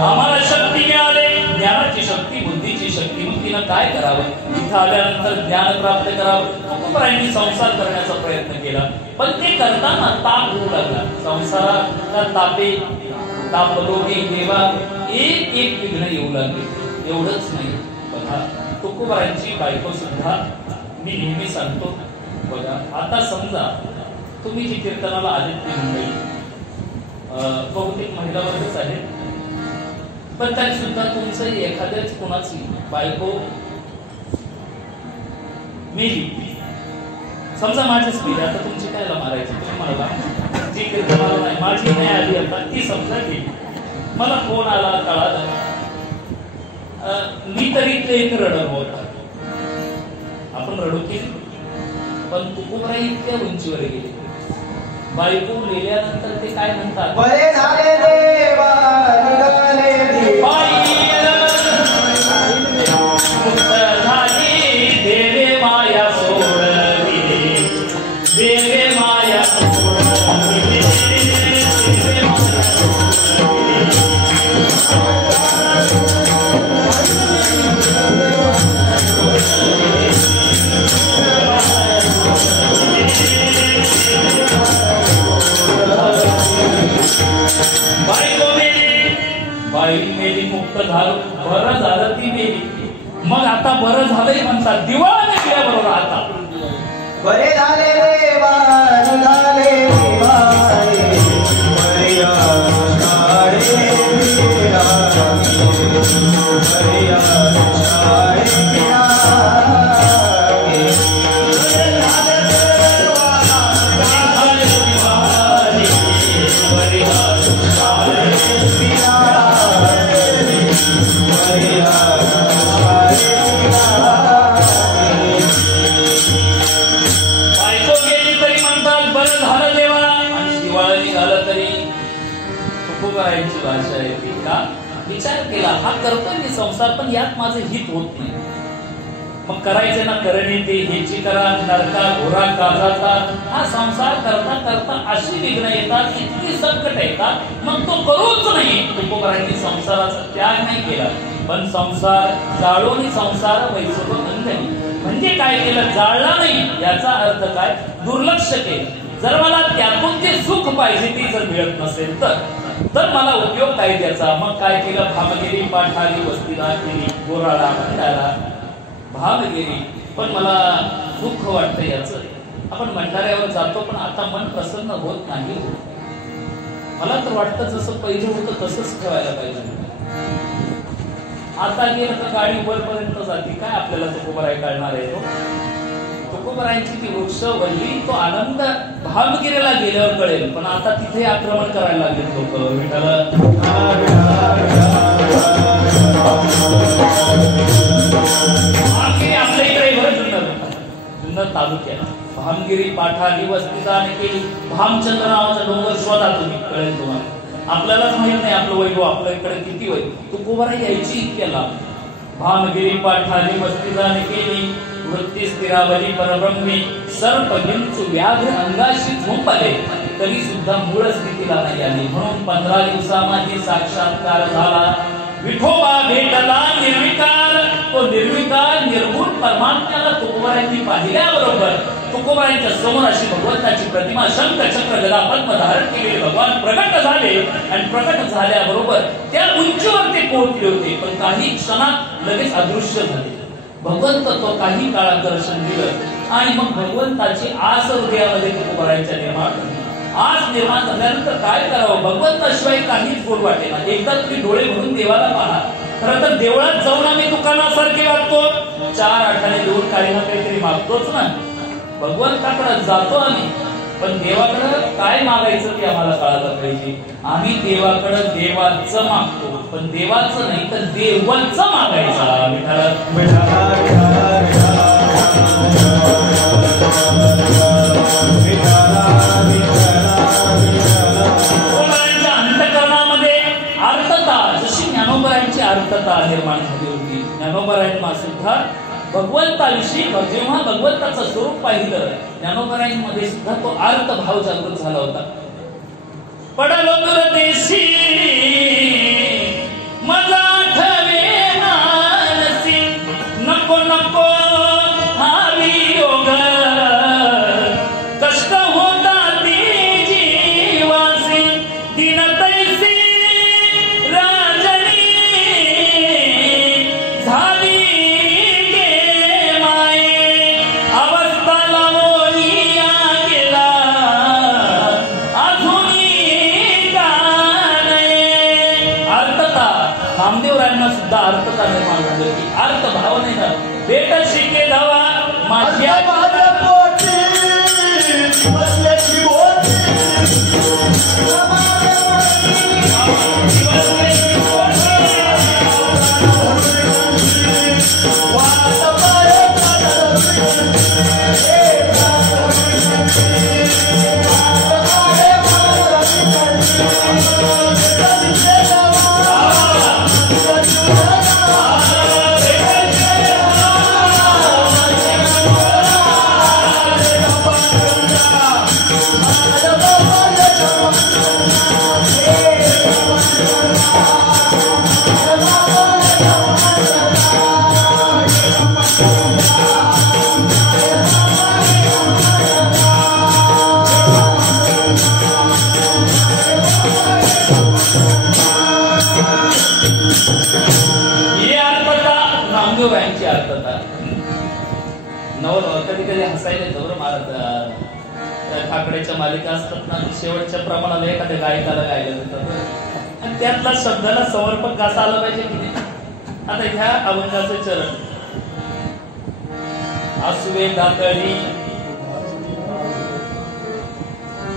आम्हाला शक्ती मिळाली, ज्ञानाची शक्ती, बुद्धीची शक्ती. मग तिनं काय करावं, इथं आल्यानंतर ज्ञान प्राप्त करावं. तुकोबारायांनी संसार करण्याचा प्रयत्न केला, पण ते करताना ताप होऊ लागला. संसाराचा तापे तापलोके देवा एक एक विघ्न येऊ लागले. एवढंच नाही, बघा तुकोबारायांची बायको सुद्धा, मी नेहमी सांगतो, बघा आता समजा तुम्ही जी कीर्तनाला आलेत ती मंडळी बहुतेक महिला वर्गच आहेत, पण तरी सुद्धा तुमचं एखाद्याच कोणाची बायको मेली, समजा माझीच मेली, आता तुमची कायला मारायची? तुम्ही म्हणाला जी कीर्तनाला नाही, माझी नाही आली, आता ती समजा गेली, मला फोन आला, कळाला, मी तरी ते एक रडण होता, आपण रडू केली, पण तुकोबाई इतक्या उंचीवर गेली, बायको गेल्यानंतर ते काय म्हणतात, बरे झाले देवा निघाले देवे माया सोडली, देवे माया सोडली, बाई मेली, मुक्त झालं, बरं झालं ती मेली, मग आता बरं झालंय म्हणतात, दिवाळा निघल्या बरोबर आता बरे झाले देवा निघाले भाषा आहे ती का विचार केला, हा करतोय मी संसार, पण यात माझं हित होत नाही, मग करायचे ना करणे ते ह्याची करा नरका घोरा काजाचा, हा संसार करता करता अशी विघ्न येतात, इतकी संकट येतात, मग तो करूच नाही. तुकोबारांनी संसाराचा त्याग नाही केला, पण संसार जाळून संसार वैसव बंधनी, म्हणजे काय केलं, जाळला नाही, याचा अर्थ काय, दुर्लक्ष केलं. जर मला त्यातून ते सुख पाहिजे ते जर मिळत नसेल तर मला उपयोग काय त्याचा, मग काय केलं, भामगिरी पाठाली वस्तीला केली, गोराळा भंडारा भामगिरी, पण मला दुःख वाटतं याचं, आपण भंडाऱ्यावर जातो पण आता मन प्रसन्न होत नाही, मला तर वाटतं जसं पहिलं होतं तसंच ठेवायला पाहिजे. आता गेलं तर गाडी वरपर्यंत जाते, काय आपल्याला तुकोबाराय कळणार आहे, तुकोबारायांची ती वृक्ष वल्ली, तो आनंद भामगिरीला गेल्यावर कळेल, पण आता तिथे आक्रमण करायला लागले लोक. आपल्या इकडे जुन्नर तालुक्यात भामगिरी पाठाली वस्तीचा केली, भामचंद्र नावाचा डोंगर शोधा तुम्ही, कळेल तुम्हाला, आपल्यालाच माहित नाही आपलं वैभव आपल्या इकडे किती वैभव. तुकोबाराय यायची इतक्याला, भामगिरी पाठाली वस्तीचा केली, वृत्ती स्थिरावली परब्रह्मी, सर्प हिंसू व्याघ्र अंगाशी झोंपले, तरी सुद्धा मूळ स्थितीला नाही आली, म्हणून 15 दिवसामध्ये साक्षात्कार झाला, विठोबा भेटला निर्विकार, तो निर्विकार निर्गुण परमात्म्याला तुकोबारायांनी पाहिल्याबरोबर तुकोबारायांच्या समोर अशी भगवंताची प्रतिमा शंख चक्र गदा पद्म धारण केलेले भगवान प्रकट झाले, आणि प्रकट झाल्याबरोबर त्या उंचीवर ते पोहोचले होते, पण काही क्षणात लगेच अदृश्य झाले. भगवंत तो काही काळात दर्शन दिलं, आणि मग भगवंताची आस हृदयामध्ये तुकोबारायांच्या निर्माण झाली. आज निर्माण झाल्यानंतर काय करावं, भगवंताशिवाय काहीच गोड वाटेना. एकदा तुम्ही डोळे भरून देवाला पाहा, खरं तर देवळात जाऊन आम्ही दुकानासारखे वागतो, 4 आठाने देऊन काही ना काहीतरी मागतोच ना, भगवंताकडे जातो आम्ही, पण देवाकडे काय मागायचं ते आम्हाला कळायला पाहिजे. आम्ही देवाकडे देवाचं मागतो, पण देवाचं नाही तर देवाचं मागायचं. अंतःकरणामध्ये आर्तता, जशी ज्ञानोबारायांची आर्तता निर्माण झाली होती, ज्ञानोबारायांना सुद्धा भगवंताविषयी जेव्हा भगवंताचं स्वरूप पाहिलं, ज्ञानोबारायांमध्ये सुद्धा तो आर्त भाव जागृत झाला होता. पडलो दुर्देशी मला आठवे मानसी, नको नको हा वियोग, कष्ट होता ती जीवासी, दिन तैसी राजनी झाली गे माये, अवस्था लावली तुकोबरायांना सुद्धा अर्थता निर्माण झाली की अर्थ भाव नाही ना बेट शिके धावा माझ्या कधी कधी हसायला जवळ मारत ठाकरेच्या मालिका असतात ना शेवटच्या प्रमाणाला एखाद्या गायकाला गायला देतात आणि त्यातला शब्दाला समर्पक कसा आला पाहिजे की नाही. आता ह्या अभंगाचे चरण आसुवे दातळी.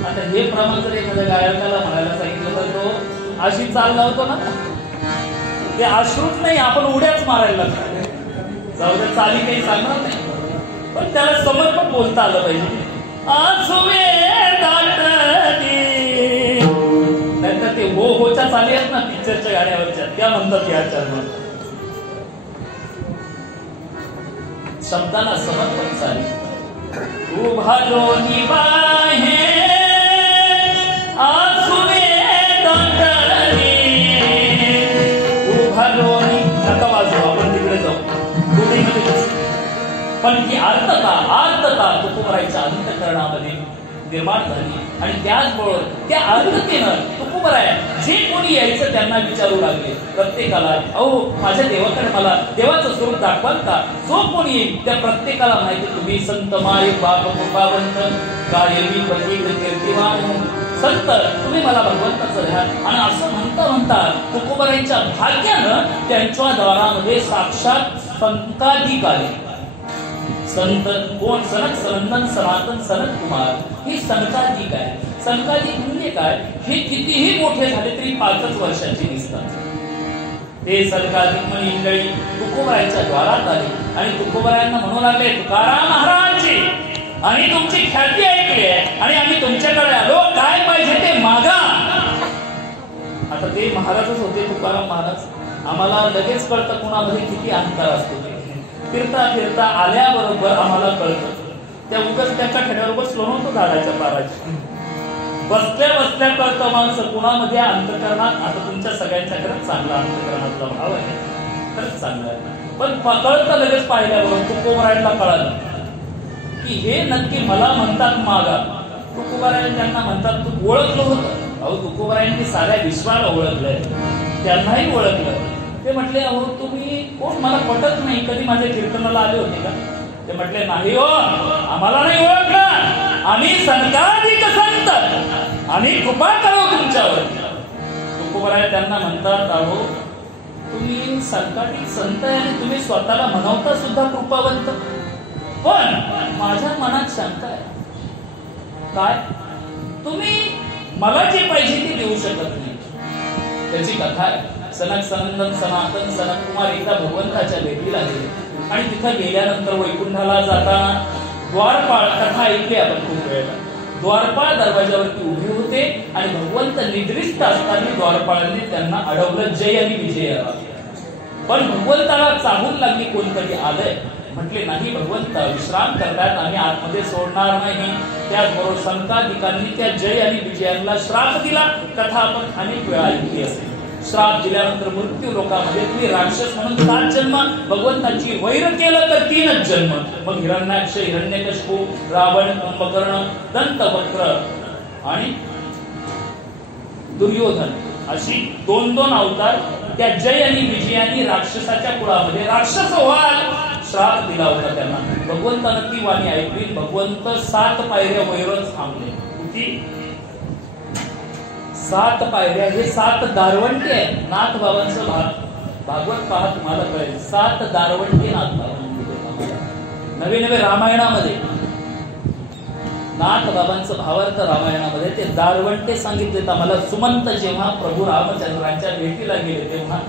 आता हे प्रमाण जर एखाद्या गायकाला म्हणायला सांगितलं तर तो अशी चाल लावतो ना ते अश्रूच नाही आपण उड्याच मारायला लागतो. जाऊ दे चाली काही सांगणार नाही पण त्याला समर्पक बोलता आलं पाहिजे. आसुवे दाटली नाहीतर ते हो होच्या चाली आहेत ना पिक्चरच्या गाण्यावरच्या त्या म्हणतात या चरणात. शब्दाला समर्पक चाली. उभा रोनी बाहे आसुवे दाटली उभा रोनी. नका वाजू आपण तिकडे जाऊ दोन्हीमध्ये पण ही आर्तता तुकोबरायच्या अंतःकरणामध्ये निर्माण झाली आणि त्याचबरोबर त्या आर्ततेनं तुकोबराय जे कोणी यायचं त्यांना विचारू लागले प्रत्येकाला अहो माझ्या देवाकडे मला देवाचं स्वरूप दाखवाल का. जो कोणी येईल त्या प्रत्येकाला माहिती तुम्ही संत माय बाप कृपावंत गायवी पतित कीर्तिमान संत तुम्ही मला भगवंताचं ध्यान. आणि असं म्हणता म्हणता तुकोबरायच्या भाग्यानं त्यांच्या द्वारामध्ये साक्षात संताधिक आले. संत कोण सनक सनंदन सनातन सनत कुमार ही सनकाधिक आहे. सनकाधिक म्हणजे काय हे कितीही मोठे झाले तरी 5च वर्षाचे दिसतात. ते सनकाधिक म्हणे इंगळी तुकोबरायांच्या द्वारात आले आणि तुकोबरायांना म्हणू लागले तुकाराम महाराजची आणि तुमची ख्याती ऐकली आहे आणि आम्ही तुमच्याकडे आलो काय पाहिजे ते मागा. आता ते महाराजच होते तुकाराम महाराज. आम्हाला लगेच कळतं कुणामध्ये किती अहंकार असतो. फिरता फिरता आल्याबरोबर आम्हाला कळतं त्या उगाच त्याच्या ठेण्यावर बसलो नव्हतो झाडाच्या पाराच्या. बसल्या बसल्या कळतं माणसं कुणामध्ये अंतःकरणात. आता तुमच्या सगळ्यांच्या खरंच चांगला अंतःकरणातला भाव आहे खरंच चांगला आहे पण कळतं लगेच पाहिल्याबरोबर तुकोबरायांना कळालं की हे नक्की मला म्हणतात मागा. तुकोबरायन त्यांना म्हणतात तू ओळखलं होतं. अहो तुकोबरायांनी साऱ्या विश्वाला ओळखलंय त्यांनाही ओळखलं. ते म्हटले अहो तुम्ही कोण मला पटत नाही कधी माझ्या कीर्तनाला आले होते का. ते म्हटले नाही हो आम्हाला नाही ओळखलं आम्ही संताधिक संत आम्ही कृपा करू तुमच्यावर. तुकोबराय त्यांना म्हणतात अहो तुम्ही संताधिक संत आहे आणि तुम्ही स्वतःला म्हणवता सुद्धा कृपावंत पण माझ्या मनात शंका आहे. काय तुम्ही मला जे पाहिजे ते देऊ शकत नाही. त्याची कथा आहे. सनक सनंदन सनातन सनत कुमार एकदा भगवंताच्या भेटीला गेले आणि तिथं गेल्यानंतर वैकुंठाला जाताना द्वारपाळ कथा ऐकली आपण खूप वेळा. द्वारपाळ दरवाजावरती उभे होते आणि भगवंत निद्रिस्त असताना द्वारपाळांनी त्यांना अडवलं जय आणि विजय. पण भगवंताला चाहून लागली कोणतरी आलंय. म्हटले नाही भगवंत विश्राम करतात आम्ही आतमध्ये सोडणार नाही. त्याचबरोबर संताधिकांनी त्या जय आणि विजयांना श्राप दिला. कथा आपण अनेक वेळा ऐकली असेल. श्राप दिल्यानंतर मृत्यू लोकांमध्ये तुम्ही राक्षस म्हणून 7 जन्म भगवंताची वैर केलं तर 3च जन्म. मग हिरण्याक्ष हिरण्यकशिपू रावण कुंभकर्ण दंतवक्र आणि दुर्योधन अशी 2-2 अवतार त्या जय आणि विजयांनी राक्षसाच्या कुळामध्ये राक्षस व्हाल श्राप दिला होता त्यांना. भगवंतानं ती वाणी ऐकली. भगवंत 7 पायऱ्या वैरच थांबले. किती 7 पायऱ्या हे 7 दारवंटे आहेत नाथ बाबांचं भाग. भागवत पहा तुम्हाला कळेल 7 दारवंटी नाथ बाबांनी दिले आम्हाला. नवे नवे रामायणामध्ये नाथ बाबांचं भावार्थ रामायणामध्ये ते दारवंटे सांगितलेत आम्हाला. सुमंत जेव्हा प्रभू रामचंद्रांच्या भेटीला गेले तेव्हा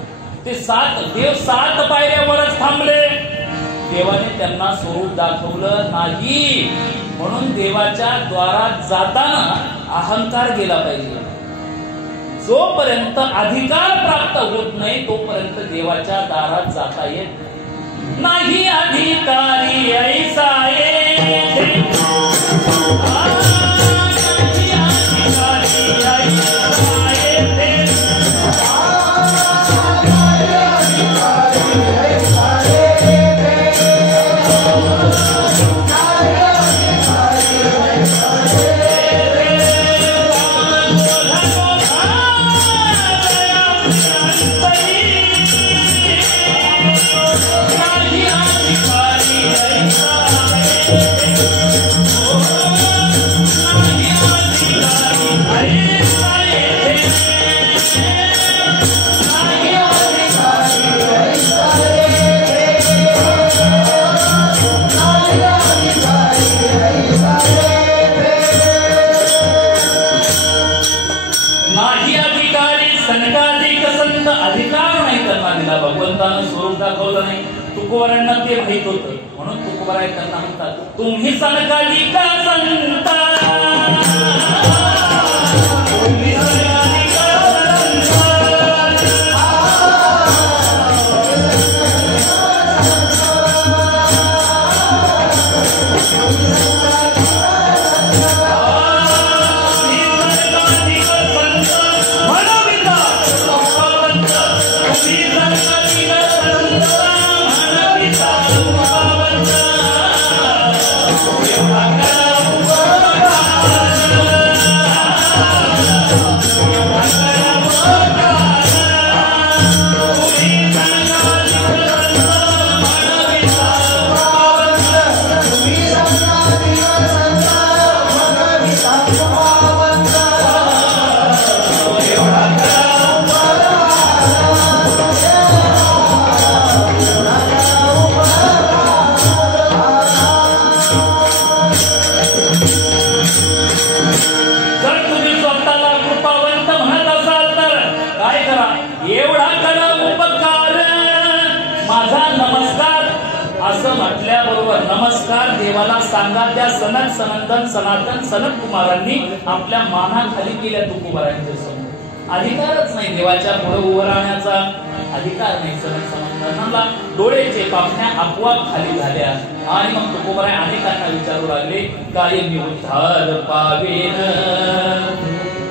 ते 7 देव 7 पायऱ्यावरच थांबले. देवाने त्यांना स्वरूप दाखवलं नाही. म्हणून देवाच्या द्वारात जाताना अहंकार गेला पाहिजे. जोपर्यंत अधिकार प्राप्त होत नाही तोपर्यंत देवाच्या दारात जाता येत नाही. अधिकारी ऐसा येते भगवंतानं स्वरूप दाखवलं नाही. तुकोबारांना ते माहित होतं म्हणून तुकोबाराय त्यांना म्हणतात तुम्ही सनकालिका संता नमस्कार देवाला सांगा. त्या सनत सनंदन सनातन सनत कुमारांनी आपल्या मानाखाली केल्या तुकोबारांच्या समोर. अधिकारच नाही देवाच्या पुढे उभं राहण्याचा अधिकार नाही. सनत सनंदनाला डोळेचे पापण्या आपोआप खाली झाल्या आणि मग तुकोबाराय अनेकांना विचारू लागले काय मी उद्धार पावेन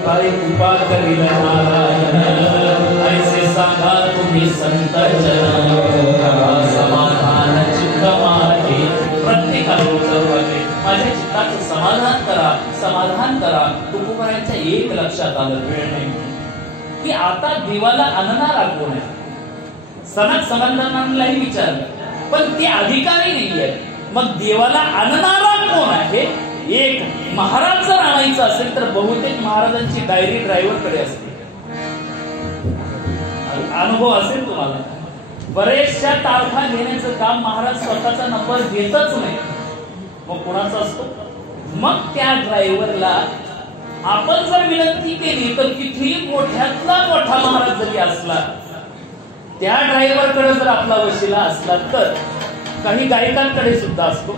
काय कृपा करील नारायण ऐसे सांगा तुम्ही संत जन समाधान चित्त माझे. प्रत्येकाला विचारू लागले माझ्या चित्ताचं समाधान करा. तुकोबारायांच्या एक लक्षात आलं वेळ नाही की आता देवाला आणणारा कोण आहे. सनत सनंदनांनाही विचारलं पण ते अधिकारी नाहीये. मग देवाला आणणारा कोण आहे. एक महाराज जर आणायचं असेल तर बहुतेक महाराजांची डायरी ड्रायव्हर कडे असते. अनुभव असेल तुम्हाला. बरेचशा तारखा घेण्याचं काम महाराज स्वतःचा नंबर घेतच नाही. मग कोणाचा असतो. मग त्या ड्रायव्हरला आपण जर विनंती केली तर कितीही मोठ्यातला मोठा महाराज जरी असला त्या ड्रायव्हरकडे जर आपला वशिला असला तर काही गायकांकडे सुद्धा असतो.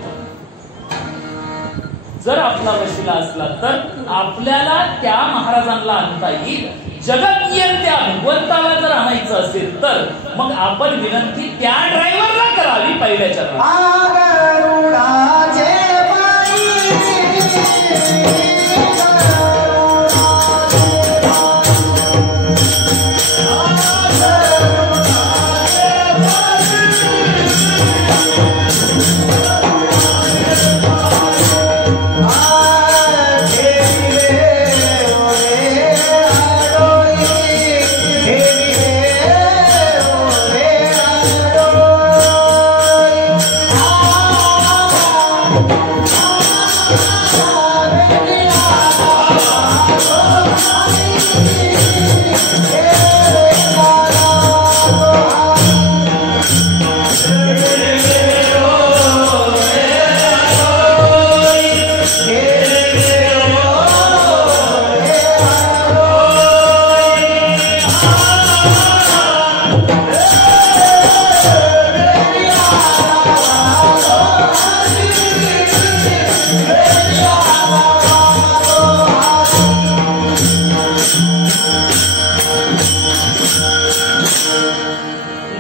जर आपला वशिला असला तर आपल्याला त्या महाराजांना आणता येईल. जगज्ञेत्या भगवंताला जर आणायचं असेल तर मग आपण विनंती त्या ड्रायव्हरला करावी पहिल्याच्या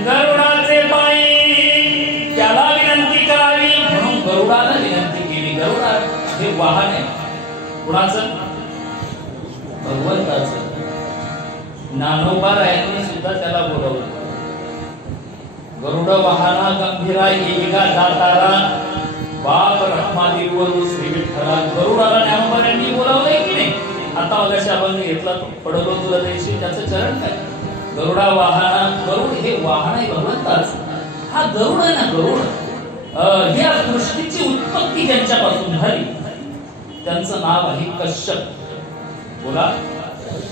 गरुडाचे पायी त्याला विनंती करावी म्हणून गरुडाला विनंती केली. गरुडा हे वाहन आहे कुणाचं? भगवंताचं. ज्ञानोबारायांनी सुद्धा त्याला बोलवलं. गरुड वाहना गंभीरा येगा दातारा बाप रखमादेवरू श्री विठ्ठला. गरुडाला ज्ञानोबारायांनी बोलावलंय की नाही? आता मगाशी आपण घेतला पडलो तुला देशी त्याचं चरण काय? गरुडा वाहना. गरुड हे वाहन आहे भगवंताचं. हा गरुड आहे ना, गरुड या सृष्टीची उत्पत्ती ज्यांच्यापासून झाली त्यांचं नाव आहे कश्यप. बोला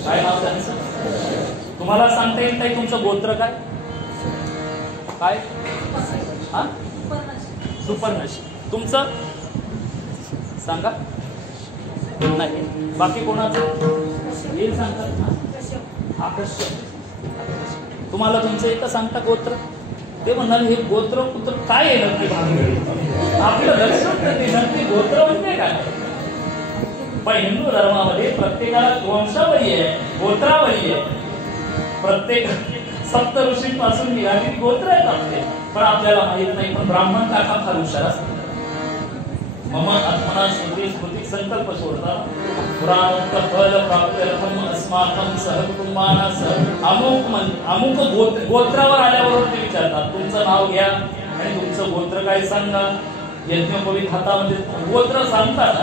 काय नाव त्यांचं? तुम्हाला सांगता येईल काय तुमचं गोत्र काय? काय? हा सुपर्णशी. तुमचं सांगा. नाही बाकी कोणाचं येईल सांगतात? आकर्षक. तुम्हाला तुमचं एकच सांगता गोत्र? ते म्हणणार हे गोत्र पुत्र काय आहे नक्की भानगडी? आपलं लक्षात येते नक्की गोत्र म्हणजे काय. पण हिंदू धर्मामध्ये प्रत्येकाला वंशावली आहे, गोत्रावली आहे. प्रत्येक सप्त ऋषींपासून निघालेली गोत्र आहेत आपले, पण आपल्याला माहित नाही. पण ब्राह्मण काका फार हुशार असतात. मम आत्मना श्रुती स्मृती संकल्प सोडता पुराणोक्त फल प्राप्त्यर्थम अस्माकं सहकुटुंबाना सह अमुक गोत्रावर आल्यावर ते विचारतात तुमचं नाव घ्या आणि तुमचं गोत्र काय सांगा. यज्ञोपवीत हातामध्ये गोत्र सांगतात.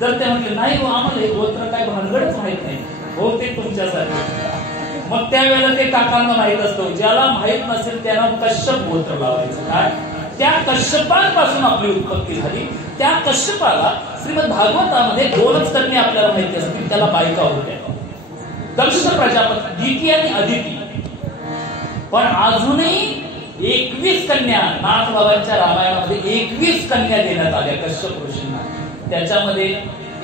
जर ते म्हटले नाही हो आम्हाला हे गोत्र काय भानगडच माहित नाही, हो ते तुमच्यासाठी. मग त्यावेळेला ते काकांना माहित असतं. ज्याला माहित नसेल त्याला कश्यप गोत्र लावायचं. काय? त्या कश्यपांपासून आपली उत्पत्ती झाली. त्या कश्यपाला श्रीमद भागवतामध्ये दोनच कन्या आपल्याला माहिती असतील, त्याला बायका होत्या. दक्ष प्रजापती, दिती आणि अदिती. पण अजूनही 21 कन्या नाथबाबांच्या रामायणामध्ये 21 कन्या देण्यात आल्या कश्यप ऋषींना. त्याच्यामध्ये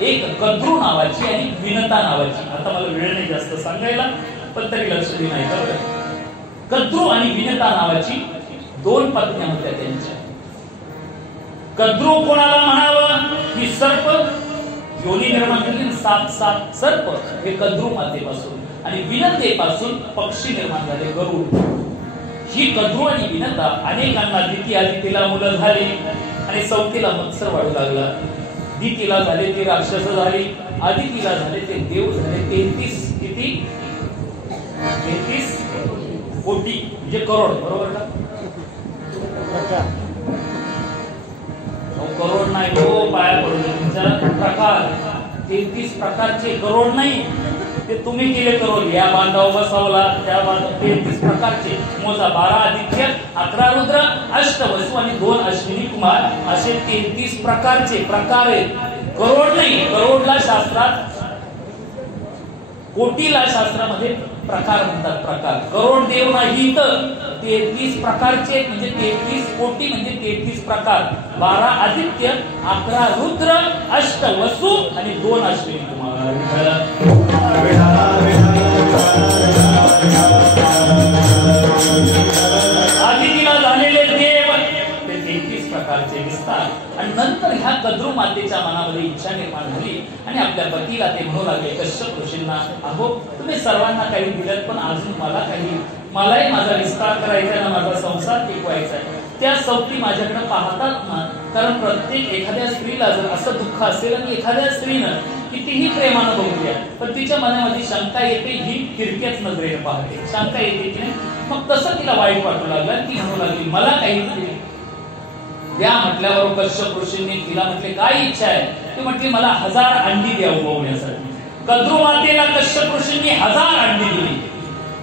एक कद्रू नावाची आणि विनता नावाची. आता मला वेळ नाही जास्त सांगायला, पण तरी लक्ष दे नाही तर कद्रू आणि विनता नावाची 2 पत्न्या होत्या त्यांच्या. कद्रू कोणाला म्हणावं की सर्प योनी निर्माण केली, 7 सर्प हे कद्रू मातेपासून, आणि विनतेपासून पक्षी निर्माण झाले गरुड. ही कद्रू आणि विनता अनेकांना दितीला मुलं झाली आणि चौथीला मत्सर वाढू लागला. दितीला झाले ते राक्षस झाली, आदितीला झाले ते देव झाले. 33 कोटी म्हणजे करोड, बरोबर का? करोड नाही हो, पाया पडून तुमच्या प्रकार. 33 प्रकारचे करोड नाही, ते तुम्ही केले करोड. या बांधाव बसवला त्या बांधाव 33 प्रकारचे मोजा. 12 आदित्य, 11 रुद्र, 8 वसु आणि 2 अश्विनी कुमार असे 33 प्रकारचे प्रकार आहेत. करोड नाही. करोडला शास्त्रात, कोटीला शास्त्रामध्ये प्रकार म्हणतात. प्रकार. करोड देव नाही तर 33 प्रकारचे म्हणजे 33 कोटी म्हणजे 33 प्रकार. 12 आदित्य, 11 रुद्र, 8 वसु आणि 2 अश्विनी कुमार. आदितीला झालेले देव ते 33 प्रकारचे दिसतात. आणि नंतर ह्या कद्रू मातेच्या मनामध्ये इच्छा निर्माण झाली आणि आपल्या पतीला ते म्हणू लागले कश्यप ऋषींना, अहो तुम्ही सर्वांना काही दिलं पण अजून मलाही माझा विस्तार करायचा आहे ना, माझा संसार टिकवायचा आहे. त्या सौती माझ्याकडे पाहतात ना, कारण प्रत्येक एखाद्या स्त्रीला जर असं दुःख असेल आणि एखाद्या स्त्रीनं कितीही प्रेमानं बघू द्या पण तिच्या मनामध्ये शंका येते, ही तिरक्याच नजरेने पाहते, शंका येते की नाही. मग तसं तिला वाईट वाटू लागलं. ती म्हणू लागली मला काही द्या म्हटल्यावर कश्यप ऋषींनी तिला म्हटले काय इच्छा आहे? ती म्हटली मला 1000 अंडी द्या उगवण्यासाठी. कद्रू मातेला कश्यप ऋषींनी 1000 अंडी दिली.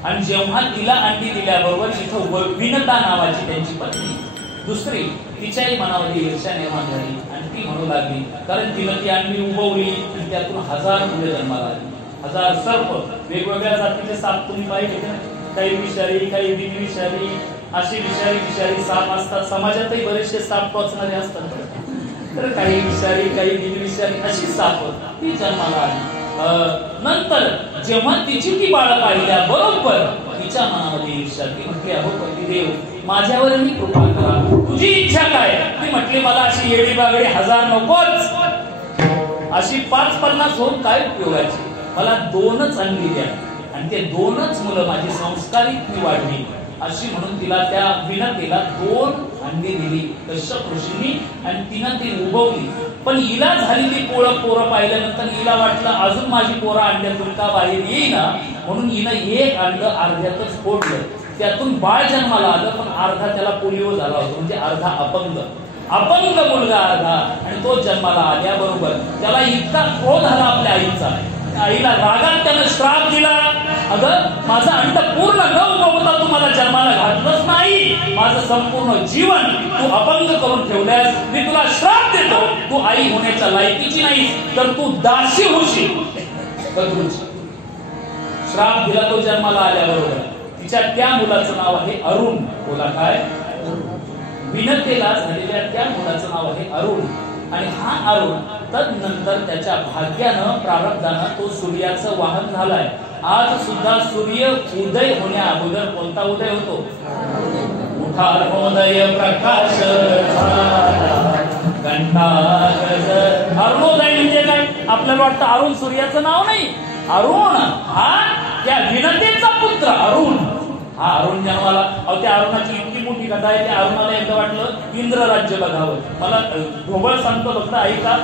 आणि जेव्हा तिला अंडी दिल्याबरोबर इथं विनता नावाची त्यांची पत्नी दुसरी, तिच्याही मनामध्ये ईर्ष्या निर्माण झाली आणि ती म्हणू लागली, कारण तिनं ती अंडी उगवली आणि त्यातून 1000 मुले जन्माला आली. 1000 सर्प, वेगवेगळ्या जातीचे साप तुम्ही पाहिले ना, काही विषारी, काही बिनविषारी, अशी विषारी साप असतात. समाजातही बरेचसे साप टोचणारे असतात. तर काही विषारी, काही बिनविषारी अशी साप ती जन्माला आली. नंतर जेव्हा तिची ती बाळ पाहिल्या बरोबर तिच्या मनामध्ये ईर्ष्या. ती म्हटली अहो पतिदेव माझ्यावरही कृपा करा, तुझी इच्छा काय? ती म्हटली मला अशी येडी बागडी 1000 नकोच, अशी 5-50 होऊन काय उपयोगाची, मला 2च अंडी द्या. आणि ते दोनच मुलं माझी संस्कारित मी वाढली अशी म्हणून तिला त्या विनतेला 2 अंडे दिली कश्यप ऋषींनी आणि तिनं ती उभवली. पण हिला झालेली पोरं पाहिल्यानंतर हिला वाटलं अजून माझी पोरं अंड्यातून का बाहेर येईना, म्हणून हिनं 1 अंड अर्ध्यातच फोडलं. त्यातून बाळ जन्माला आलं, पण अर्धा त्याला पोलिओ झाला होता, म्हणजे अर्धा अपंग मुलगा अर्धा. आणि तो जन्माला आल्याबरोबर त्याला इतका क्रोध आला आपल्या आईचा, आईला रागात त्यानं श्राप दिला, अगं माझं अंड पूर्ण न उगवता तू मला जन्माला घातलंच नाही, माझं संपूर्ण जीवन तू अपंग करून ठेवल्यास मी तुला श्राप देतो, तू आई होण्याच्या लायकीची नाही, तर तू दासी होशील. श्राप दिला तो जन्माला आल्याबरोबर. तिच्या त्या मुलाचं नाव आहे अरुण. बोला काय? विनतेला झालेल्या त्या मुलाचं नाव आहे अरुण. आणि हा अरुण तदनंतर त्याच्या भाग्यानं प्रारब्धानं तो सूर्याचं वाहन झालाय. आज सुद्धा सूर्य उदय होण्या अगोदर कोणता उदय होतो? उठा अरुणोदय प्रकाश अरुणोदय म्हणजे काय? आपल्याला वाटतं अरुण सूर्याचं नाव नाही. अरुण हा त्या विनतेचा पुत्र अरुण. हा अरुण जन्माला. त्या अरुणाची इतकी मोठी कथा आहे. त्या अरुणाला एकदा वाटलं इंद्र राज्य बघावं. मला ढोबळ सांगतो फक्त ऐका.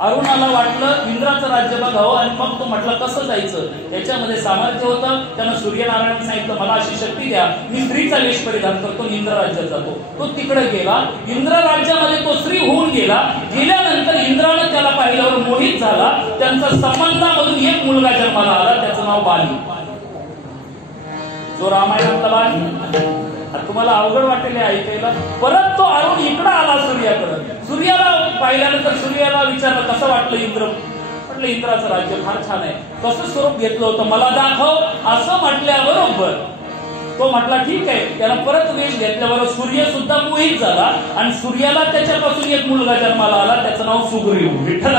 अरुणाला वाटलं इंद्राचं राज्य बघावं आणि मग तो म्हटलं कसं जायचं. त्याच्यामध्ये सामर्थ्य होतं. त्यानं सूर्यनारायण सांगितलं मला अशी शक्ती द्या, मी स्त्रीचा वेश परिधान करतो, इंद्र राज्यात जातो. तो तिकडे गेला. इंद्र राज्यामध्ये तो स्त्री होऊन गेला. गेल्यानंतर इंद्रानं त्याला पाहिल्यावर मोहित झाला. त्यांचा संबंधामधून एक मुलगा जन्माला आला, त्याचं नाव बाली. जो रामायणातला बाली. तुम्हाला अवघड वाटेल ऐकायला. परत तो अरुण इकडं आला सूर्याकडे. सूर्याला पाहिल्यानंतर सूर्याला विचारलं कसं वाटलं इंद्र. म्हटलं इंद्राचं राज्य फार छान आहे. कसं स्वरूप घेतलं होतं मला दाखव. असं म्हटल्याबरोबर तो म्हटला ठीक आहे. त्याला परत वेश घेतल्याबरोबर सूर्य सुद्धा मोहित झाला आणि सूर्याला त्याच्यापासून एक मुलगा जन्माला आला, त्याचं नाव सुग्रीव. विठ्ठल.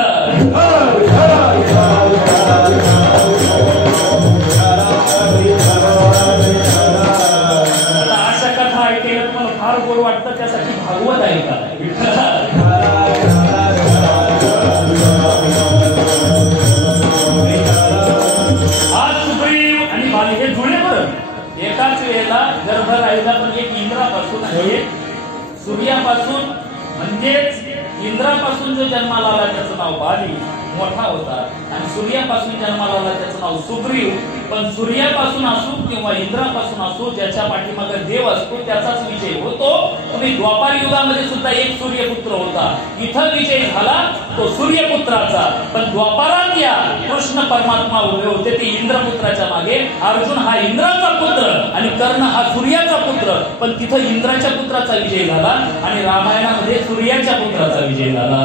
अशा कथा ऐकल्या तुम्हाला फार गोड वाटतं, त्यासाठी भागवत ऐका. आज सुग्रीव आणि बाली हे जुळे बरं. एकाच वेळेला गर्भ राहिला, पण एक इंद्रापासून आहे सूर्यापासून, म्हणजेच इंद्रापासून जो जन्माला आला त्याचं नाव बाली मोठा होता आणि सूर्यापासून जन्माला आला त्याचं नाव सुग्रीव. पण सूर्यापासून असो किंवा इंद्रापासून असो, ज्याच्या पाठीमागे देव असतो त्याचाच विजय होतो. तुम्ही द्वापार युगामध्ये सुद्धा एक सूर्यपुत्र होता, इथं विजय झाला तो सूर्यपुत्राचा. पण द्वापारात या कृष्ण परमात्मा उभे होते ते इंद्रपुत्राच्या मागे. अर्जुन हा इंद्राचा पुत्र आणि कर्ण हा सूर्याचा पुत्र, पण तिथं इंद्राच्या पुत्राचा विजय झाला आणि रामायणामध्ये सूर्याच्या पुत्राचा विजय झाला.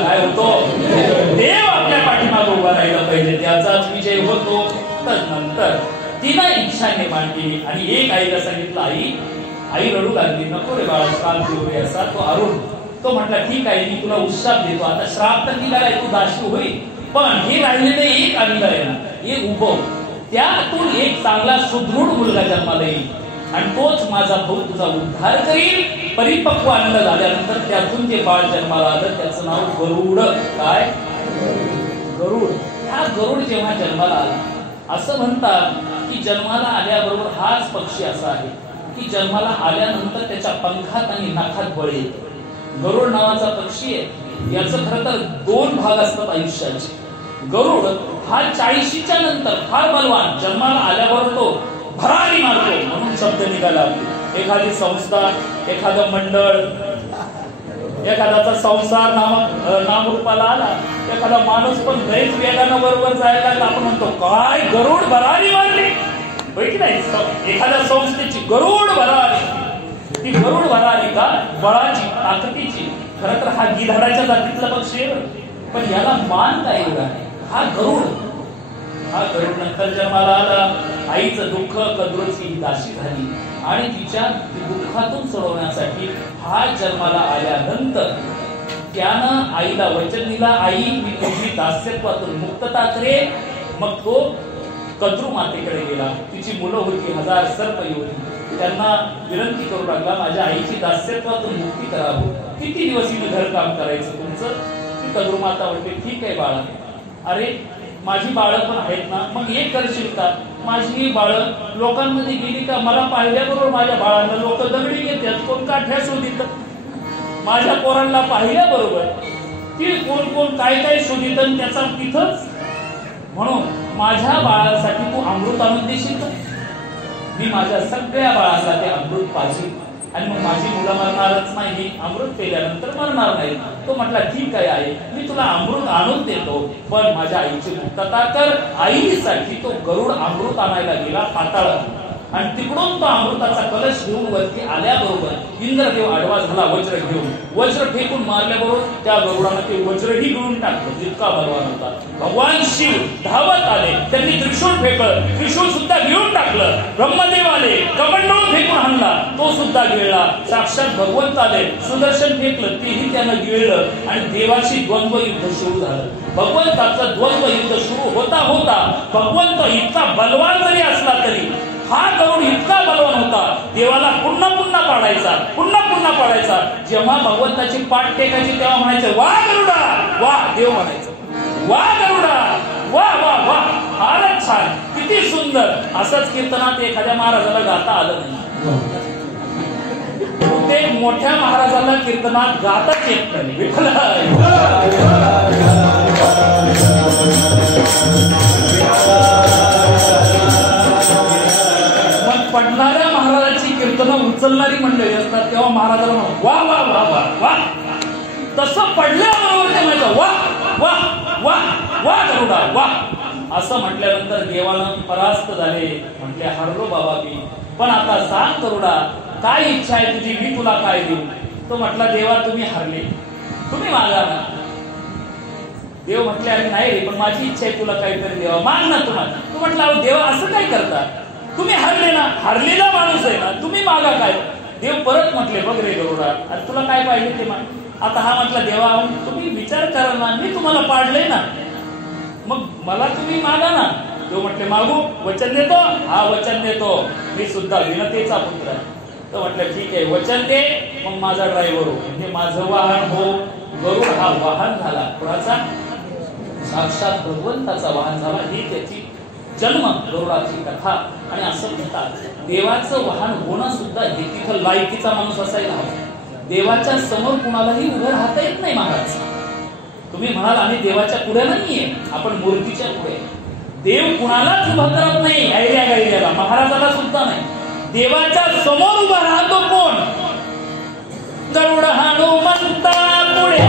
काय होतो? देव आपल्या पाठीमागे उभा राहिला पाहिजे, त्याचाच विजय होतो. नंतर तिला इच्छा निर्माण केली आणि एक आईला सांगितलं आई रडू लागली, नको रे बाळा श्राप देऊ रे असा. तो अरुण तो म्हटला ठीक आहे मी तुला उत्साह देतो. आता श्राप तर निघालाय, तू दाशी होईल, पण हे राहिलेले एक अंड आहे ना, एक उभव, त्यातून एक चांगला सुदृढ मुलगा जन्माला येईल आणि तोच माझा भाऊ तुझा उद्धार करील. परिपक्व अंड झाल्यानंतर त्यातून जे बाळ जन्माला आलं त्याचं नाव गरुड. काय? गरुड. हा गरुड जेव्हा जन्माला आला, असं म्हणतात की जन्माला आल्याबरोबर हाच पक्षी असा आहे की जन्माला आल्यानंतर त्याच्या पंखात आणि नाकात बळ येते. गरुड नावाचा पक्षी आहे. याचं खरं तर 2 भाग असतात आयुष्याचे. गरुड हा 40च्या नंतर फार बलवान, जन्माला आल्याबरोबर तो भरारी मारतो म्हणून शब्द निघाला. एखादी संस्था, एखादं मंडळ, एखाद्याचा संसार नामरूपाला आला, एखादा माणूस पण लयच वेगानं बरोबर जायला लागला, आपण म्हणतो काय गरुड भरारी मारली. की नाही? एखाद्या संस्थेची गरुड भरारी. ती गरुड भरारी का? बळाची, ताकदीची. खरं तर हा गिधाडाच्या जातीतला पक्षी आहे, पण याला मान काय एवढा आहे. हा गरुड नंतर जन्माला आला. आईचं दुःख कद्रूची दाशी झाली आणि तिच्या दुःखातून सोडवण्यासाठी हा जन्माला आल्यानंतर त्यानं आईला वचन दिला, आई मी तुझी दास्यत्वातून मुक्तता करेन. मग तो कद्रू मातेकडे गेला. तिची मुलं होती 1000 सर्प योनी. त्यांना विनंती करू लागला, माझ्या आईची दास्यत्वातून मुक्ती करावं. किती दिवस मी घर काम करायचं तुमचं? ती कदरुमाता म्हणते, ठीक आहे बाळा. अरे माझी बाळं पण आहेत ना, मग एक करशील का? माझी बाळं लोकांमध्ये गेली का मला पाहिल्याबरोबर माझ्या बाळांना लोक दगडी घेतात, कोण काठ्या शोधित. माझ्या पोरांना पाहिल्याबरोबर ती कोण कोण काय काय शोधित त्याचा तिथंच. म्हणून माझ्या बाळासाठी तू अमृत आणून देशील का? मी माझ्या सगळ्या बाळांना ते अमृत पाहिजे आणि मग माझी मुलं मरणारच नाही, अमृत पेल्यानंतर मरणार नाही. तो म्हटला, ठीक आहे, मी तुला अमृत आणून देतो, पण माझ्या आईची मुक्तता कर. आईसाठी तो गरुड अमृत आणायला गेला पाताळात आणि तिकडून तो अमृताचा कलश घेऊन वरती आल्याबरोबर इंद्रदेव आडवा झाला वज्र घेऊन. वज्र फेकून मारल्याबरोबर त्या गरुडानं ते वज्रही गिळून टाकलं, जितका बलवान होता. भगवान शिव धावत आले, त्यांनी त्रिशूळ फेकलं, त्रिशूळ सुद्धा गिळून टाकलं. ब्रह्मदेव आले, कमंडळ फेकून हाणला, तो सुद्धा गिळला. साक्षात भगवंत आले, सुदर्शन फेकलं, तेही त्यानं गिळलं आणि देवाशी द्वंद्व युद्ध सुरू झालं. भगवंताचं द्वंद्व युद्ध सुरू होता होता भगवंत इतका बलवान जरी असला तरी हा गरुड इतका बलवान होता, देवाला पुन्हा पुन्हा पाडायचा, पुन्हा पुन्हा पाडायचा. जेव्हा भगवंताची पाठ टेकायची तेव्हा म्हणायचं, वा गरुडा वा. देव म्हणायचं, वा गरुडा वा वा वा. फारच छान, किती सुंदर. असंच कीर्तनात एखाद्या महाराजाला गाता आलं नाही. ते मोठ्या महाराजाला कीर्तनात गाताच येत नाही. विठ्ठल पडणाऱ्या महाराजांची कीर्तनं उचलणारी मंडळी असतात तेव्हा महाराजाला वा वा वा वा वा. तसं पडल्याबरोबर ते म्हणायचं, वा वा वा वा गरुडा वा. असं म्हटल्यानंतर देवानं परास्त झाले. म्हटले, हरलो बाबा मी, पण आता सांग गरुडा, काय इच्छा आहे तुझी, मी तुला काय देऊ? तो म्हटला, देवा तुम्ही हरले, तुम्ही मागा ना. देव म्हटले, अरे नाही रे, पण माझी इच्छा आहे तुला काहीतरी देवा, माग ना तुम्हाला. तो म्हटला, देवा असं काय करता, तुम्ही हरले ना, हरलेला माणूस आहे ना, तुम्ही मागा काय? देव परत म्हटले, बघ रे गरुडा, अरे तुला काय पाहिजे ते माग. आता हा म्हटला, देवा तुम्ही विचार करा ना, मी तुम्हाला पाडले ना, मग मला तुम्ही मागा ना. देव म्हटले, मागू, वचन देतो. हा वचन देतो, मी सुद्धा विनतेचा पुत्र आहे. तो म्हटलं, ठीक आहे, वचन दे, मग माझा ड्रायव्हर हो, म्हणजे माझं वाहन हो. गरुड हा वाहन झाला, कुणाचा? साक्षात भगवंताचा वाहन झाला. ही त्याची जन्म गरुडाची कथा. आणि असं म्हणतात, देवाचं वाहन होणं सुद्धा हे तिथं लायकीचा माणूस असायला हवा. देवाच्या समोर कुणालाही उभं राहता येत नाही महाराज. तुम्ही म्हणाल आम्ही देवाच्या पुढे नाहीये, आपण मूर्तीच्या पुढे. देव कुणालाच उभं करत नाही, ऐर्या गैर्याला, महाराजाला सुद्धा नाही. देवाच्या समोर उभा राहतो कोण? गरुड हनुमंता पुढे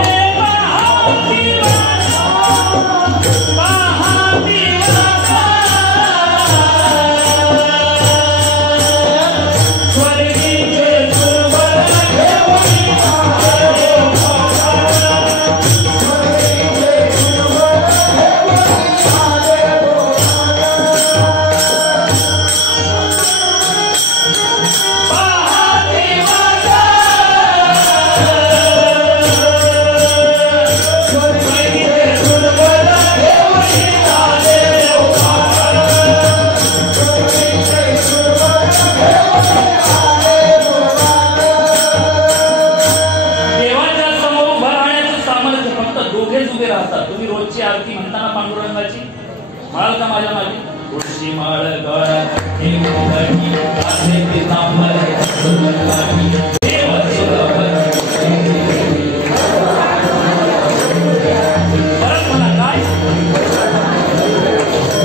तुम्ही रोजची आरती म्हणताना पांडुरंगाची म्हणाल का माझ्या मागे? तुळशी माळ गळ्यात काय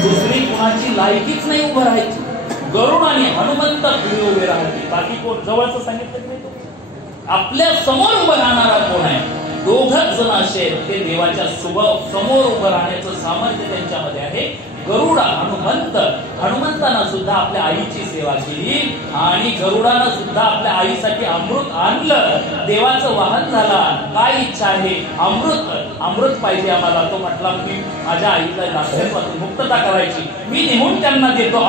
दुसरी कुणाची लायकीच नाही उभं राहायची. गरुड आणि हनुमंत पुढे उभे राहायचे, बाकी कोण जवळचं सांगितलं नाही. आपल्या समोर उभं राहणारा कोण आहे? दोघच जण असे ते देवाच्या समोर उभं राहण्याचं सामर्थ्य त्यांच्यामध्ये आहे. गरुडा हनुमंतानं सुद्धा आपल्या आईची सेवा केली आणि गरुडानं सुद्धा आपल्या आईसाठी अमृत आणलं. देवाचं वाहन झाला. काय इच्छा आहे? अमृत पाहिजे आम्हाला. तो म्हटला मी माझ्या आईला दास्यत्वातून मुक्तता करायची, मी नेहून त्यांना देतो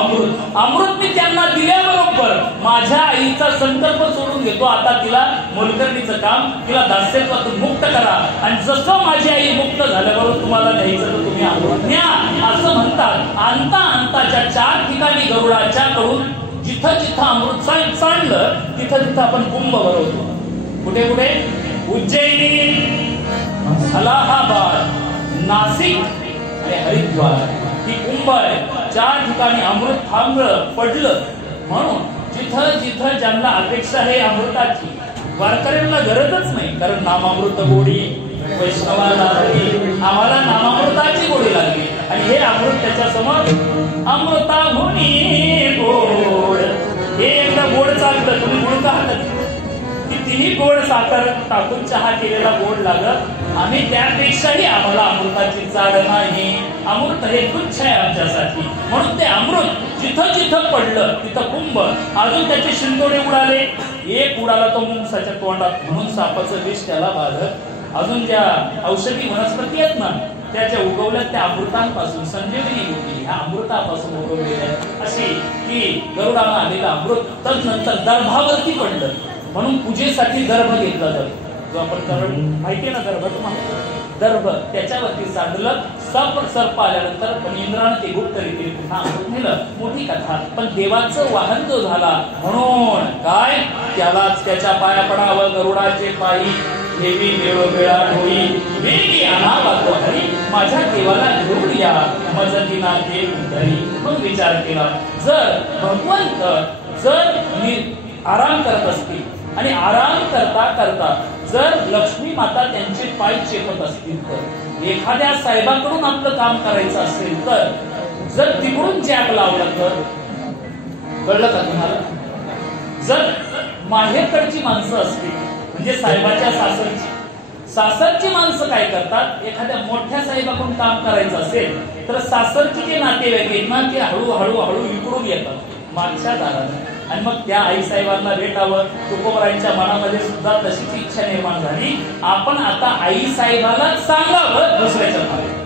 अमृत मी त्यांना दिल्याबरोबर माझ्या आईचा संकल्प सोडून घेतो. आता तिला मोलकरणीचं काम, तिला दास्यत्वातून मुक्त करा आणि जसं माझी आई मुक्त झाल्याबरोबर तुम्हाला न्यायचं तर तुम्ही अमृत न्या असं म्हणतात. आणता आणताच्या 4 ठिकाणी गरुडाच्या कडून जिथं जिथं अमृत सांडलं तिथं तिथं आपण कुंभ भरवतो. कुठे कुठे? उज्जैनी, अलाहाबाद, नाशिक आणि हरिद्वार ही कुंभ आहे. 4 ठिकाणी अमृत थांबलं पडलं. म्हणून जिथं जिथं ज्यांना अपेक्षा आहे अमृताची, वारकऱ्यांना गरजच नाही, कारण नामामृत गोडी वैष्णवाला लागली, आम्हाला नामामृताची गोडी लागली आणि हे अमृत त्याच्या समोर अमृता होणी गोड. हे एकदा गोड चालतं, तुम्ही गुळ का हातात कितीही गोड साखर टाकून चहा केलेला गोड लागत. आम्ही त्यापेक्षाही आम्हाला अमृताची चाड नाही. अमृत हे तुच्छ आहे आमच्यासाठी. म्हणून ते अमृत जिथं जिथं पडलं तिथं कुंभ. अजून त्याचे शिंतोडे उडाले, एक उडाला तो मुंगसाच्या तोंडात, म्हणून सापाचं विष त्याला बाधत. अजून ज्या औषधी वनस्पती आहेत ना त्याच्या उगवल्या त्या अमृतांपासून संजीवनी होती, ह्या अमृतापासून उगवलेल्या अशी की गरुडाला आलेलं अमृत तदनंतर दर्भावरती पडलं. म्हणून पूजेसाठी दर्भ घेतला जातो. जो आपण माहितीये ना दर्भ, तुम्हाला दर्भ त्याच्यावरती सांडलं. सर्प आल्यानंतर पण इंद्रानं ते गुप्त रीतीने पुन्हा अमृत नेलं. मोठी कथा. पण देवाचं वाहन जो झाला म्हणून काय त्यालाच त्याच्या पाया पडावं. गरुडाचे पायी देवी वेळोवेळा होई वेगी आणावा तो हरी, माझ्या देवाला घेऊन या मजतीना ते उद्धरी. मग विचार केला, जर भगवंत जर आराम करत असतील आणि आराम करता करता जर लक्ष्मी माता त्यांचे पाय चेपत असतील तर, एखाद्या साहेबाकडून आपलं काम करायचं असेल तर जर तिकडून जॅक लावलं तर, कळलं का तुम्हाला? जर माहेरकडची माणसं असतील म्हणजे साहेबाच्या सासरची माणसं काय करतात, एखाद्या मोठ्या साहेबाकडून काम करायचं असेल तर सासरची जे नातेवाईक आहेत ना ते हळूहळू इकडून येतात मागच्या दाराने. आणि मग त्या आई साहेबांना भेटावं. तुकोबरायांच्या मनामध्ये सुद्धा तशीच इच्छा निर्माण झाली, आपण आता आई साहेबाला सांगावं दुसऱ्याच्या नावे.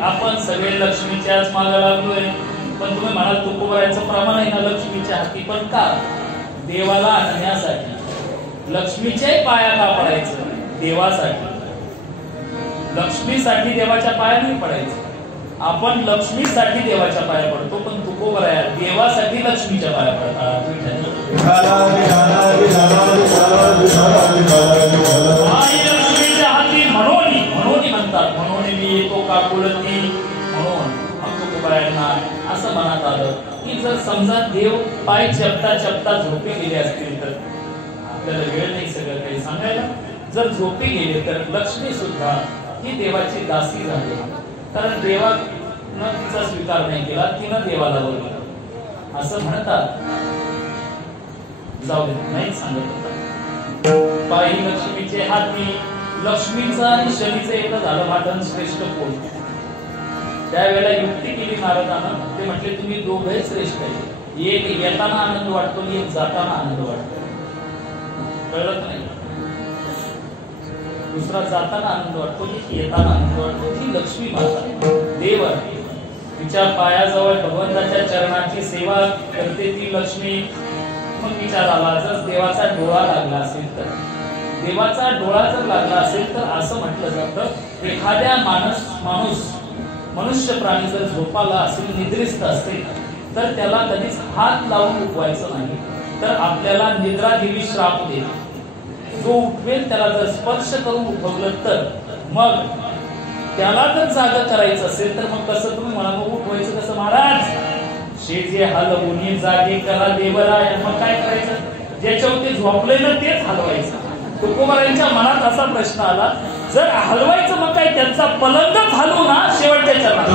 आपण सगळे लक्ष्मीच्याच मागे लागलोय. पण तुम्ही म्हणाल तुकोबरायांचं प्रमाण आहे ना लक्ष्मीच्या हाती, पण का? देवाला आणण्यासाठी. लक्ष्मीचे पाया का पडायचं? देवासाठी. लक्ष्मीसाठी देवाच्या पाया नाही पडायचं. आपण लक्ष्मीसाठी देवाच्या पाया पडतो, पण तुकोबराया देवासाठी लक्ष्मीच्या पाया पडतात. लक्ष्मीच्या हाती म्हणून म्हणतात, म्हणून मी येतो काकुळती. म्हणून तुकोबरायांना असं मनात आलं की जर समजा देव पाय चपता चपता झोपे गेले असतील तर, आपल्याला वेळ नाही सगळं काही सांगायला, जर झोपे गेले तर लक्ष्मी सुद्धा ही देवाची दासी झाली. कारण देवानं तिचा स्वीकार नाही केला, तिनं देवाला बोलवलं असं म्हणतात. जाऊ दे, नाही सांगत होता. पायी लक्ष्मीचे हाती. लक्ष्मीचा आणि शनीचं एकदा झालं भांडण श्रेष्ठ कोण. त्यावेळेला युक्ती केली नारदानं. ते म्हटले तुम्ही दोघे श्रेष्ठ आहे. एक येताना आनंद वाटतो, एक जाताना आनंद वाटतो. कळत नाही. दुसरा जाताना आनंद वाटतो, एक येताना आनंद वाटतो. ही लक्ष्मी माता देव आहे. तिच्या पायाजवळ भगवंताच्या चरणाची सेवा करते ती लक्ष्मी. मग विचार आला, जर देवाचा डोळा लागला असेल तर, देवाचा डोळा जर लागला असेल तर असं म्हटलं जातं, एखाद्या मनुष्य प्राणी जर झोपाला असेल, निद्रिस्त असेल, तर त्याला कधीच हात लावून उठवायचं नाही, तर आपल्याला निद्रा देवी श्राप देईल. जो उठवेल त्याला जर स्पर्श करून उठवलं तर, मग त्याला जर जाग करायचं असेल तर मग कसं तुम्ही मला मग उठवायचं कसं महाराज? शेजे हलवून जागे करा देवराय. मग काय करायचं? ज्याच्यावरती झोपलंय ना तेच हलवायचं. तुकोबारांच्या मनात असा प्रश्न आला, जर हलवायचं मग काय त्यांचा पलंगच हलवू ना शेवटच्या चरणात.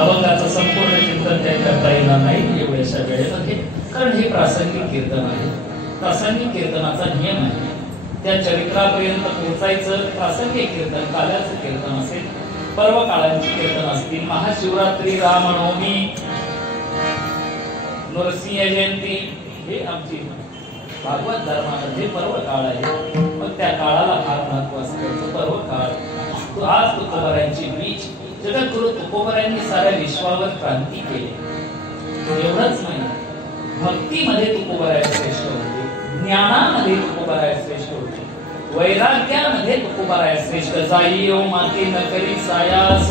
अभंगाचं संपूर्ण चिंतन त्या करता येणार नाही एवढ्याशा वेळेमध्ये, कारण हे प्रासंगिक कीर्तन आहे. प्रासंगिक कीर्तनाचा नियम आहे, त्या चरित्रापर्यंत पोहोचायचं. प्रासंगिक कीर्तन काल्याचं कीर्तन असेल, पर्व काळांची कीर्तन असतील, महाशिवरात्री, रामनवमी, नरसिंह जयंती, हे आमची भागवत धर्मामध्ये पर्व काळ आहे. मग त्या काळाला फार महत्व असतं. पर्व काळ आज तुकोबारांची बीज जगद्गुरु तुकोबारांनी साऱ्या विश्वावर क्रांती केली. एवढंच नाही, भक्तीमध्ये तुकोबाराय श्रेष्ठ होते, ज्ञानामध्ये तुकोबाराय श्रेष्ठ होते, वैराग्यामध्ये तुकोबाराय श्रेष्ठ. जाईयो माती न करी सायास,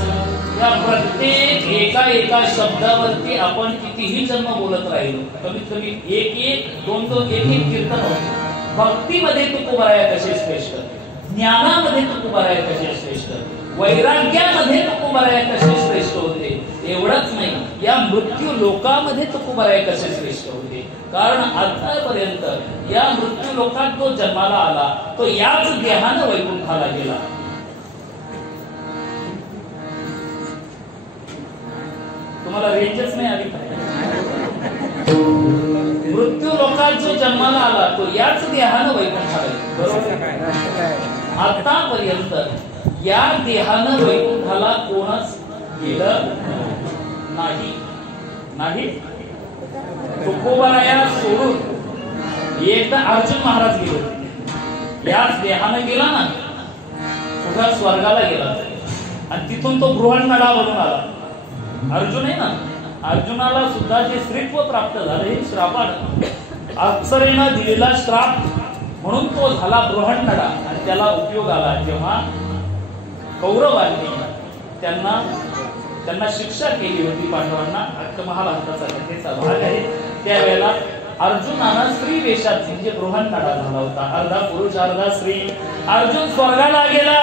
या प्रत्येक एका शब्दावरती आपण कितीही जन्म बोलत राहिलो, कमीत कमी एक दोन कीर्तन होते. भक्तीमध्ये तुकोबाराय कसे श्रेष्ठ, ज्ञानामध्ये तुकोबाराय कसे श्रेष्ठ, वैराग्यामध्ये तुकोबाराय कसे श्रेष्ठ होते. एवढंच नाही, या मृत्यू लोकामध्ये तुकोबाराय कसे श्रेष्ठ होते. कारण आतापर्यंत या मृत्यू लोकात जो जन्माला आला तो याच देहानं वैकुंठाला गेला. तुम्हाला रेंजच नाही आली पाहिजे. मृत्यू लोकात जो जन्माला आला तो याच देहानं वैकुंठाला गेला. बरोबर. आतापर्यंत या देहानं वैकुंठाला कोणच गेलं नाही. नाही तुकोबाराया सोडून एकदा अर्जुन महाराज गेले होते. याच देहानं गेला ना, पुढे स्वर्गाला गेला आणि तिथून तो बृहन्नडा बनून आला. अर्जुन आहे ना, अर्जुनाला सुद्धा जे श्रीत्व प्राप्त झालं हे श्रापानं, अप्सरेनं दिलेला श्राप म्हणून तो झाला बृहन्नडा. आणि त्याला उपयोग आला जेव्हा कौरवांनी त्यांना शिक्षा केली होती पांडवांना. महाभारताचा कथेचा भाग आहे. त्यावेळेला अर्जुनानं स्त्री वेशात म्हणजे बृहन्नडा झाला होता. अर्धा पुरुष अर्धा स्त्री. अर्जुन स्वर्गाला गेला,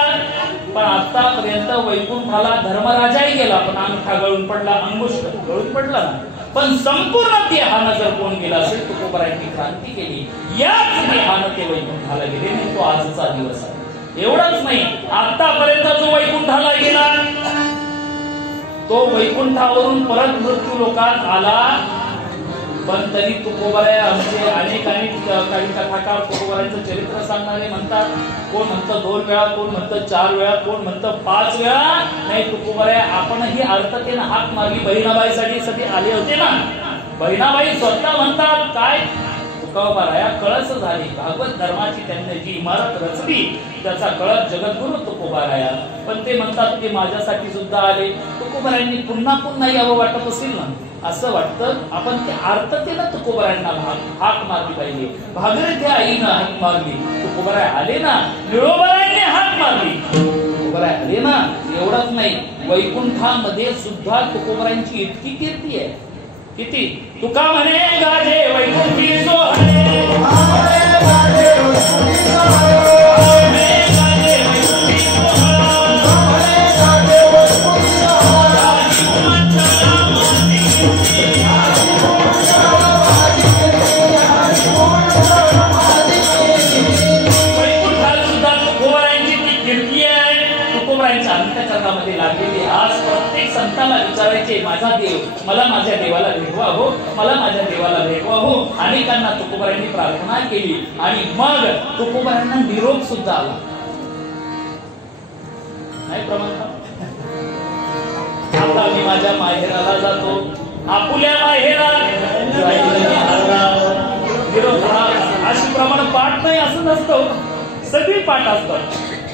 पण आतापर्यंत वैकुंठाला धर्मराजाही गेला, पण अंगठा गळून पडला, अंगुष्ठ गळून पडला ना. पण संपूर्ण देहानं जर कोण गेला असेल तुकोबारायांनी क्रांती केली. याच देहानं ते वैकुंठाला गेले नाही. तो आजचा दिवस आहे. एवढंच नाही, आतापर्यंत जो वैकुंठाला गेला तो वैकुंठावरून परत मृत्यू लोकात आला, पण तरी तुकोबाराया आमचे अनेक काही कथाकार तुकोबारायांचं चरित्र सांगणारे म्हणतात. कोण म्हणतं 2 वेळा, कोण म्हणतं 4 वेळा, कोण म्हणतं 5 वेळा. नाही, तुकोबाराया आपणही अर्थतेनं हाक मारली. बहिणाबाईसाठी सगळे आले होते ना. बहिणाबाई स्वतः म्हणतात काय, तुकोबाराया कळस झाली. भागवत धर्माची त्यांनी जी इमारत रचली त्याचा कळस जगद्गुरु तुकोबाराया. पण ते म्हणतात ते माझ्यासाठी सुद्धा आले. तुकोबारायांनी पुन्हा पुन्हा यावं वाटत असेल ना, असं वाटतं आपण ते आर्ततेनं तुकोबारायांना हाक मारली पाहिजे. भागीरथी आईनं हाक मारली, तुकोबाराय आले ना. निळोबारायांनी हाक मारली, तुकोबाराय आले ना. एवढंच नाही, वैकुंठामध्ये सुद्धा तुकोबारायांची इतकी कीर्ती आहे. किती? तुका म्हणे गाजे वैकुंठी सोहळे, संतांना विचारायचे माझा देव, मला माझ्या देवाला भेटवा हो, मला माझ्या देवाला भेटवा हो. अनेकांना तुकोबारायांनी प्रार्थना केली आणि मग तुकोबारायांना निरोप सुद्धा आला. नाही प्रमाण. आता मी माझ्या माहेराला जातो, आपुल्या माहेरा निरोप. अशी प्रमाण पाठ नाही असं नसतं, सगळी पाठ असतात,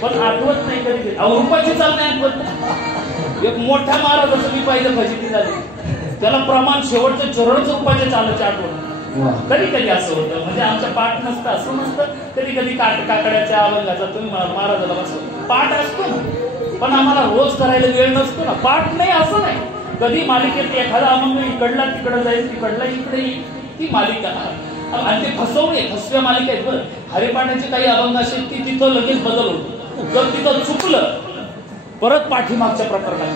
पण आठवत नाही कधी. रूपाची चाल नाही आठवत. एक मोठ्या महाराजाचं मी पाहिलं फजिती झाली, त्याला प्रमाण शेवटचं चरणच रूपाच्या चालायची आठवण. कधी कधी असं होतं, म्हणजे आमच्या पाठ नसतं असं नसतं. कधी कधी काकड्याच्या अभंगाचा तुम्ही महाराजाला बसव पाठ असतो ना, पण आम्हाला रोज करायला वेळ नसतो ना. पाठ नाही असं नाही. कधी मालिकेत एखादा अभंग इकडला तिकडं जाईल, तिकडला इकडे येईल, ती मालिका. आणि ते फसव्या मालिका आहेत बरं. हरिपाठाचे काही अभंग असेल की तिथं लगेच बदल होतो. जर तिथं चुकलं परत पाठीमागच्या प्रकरणात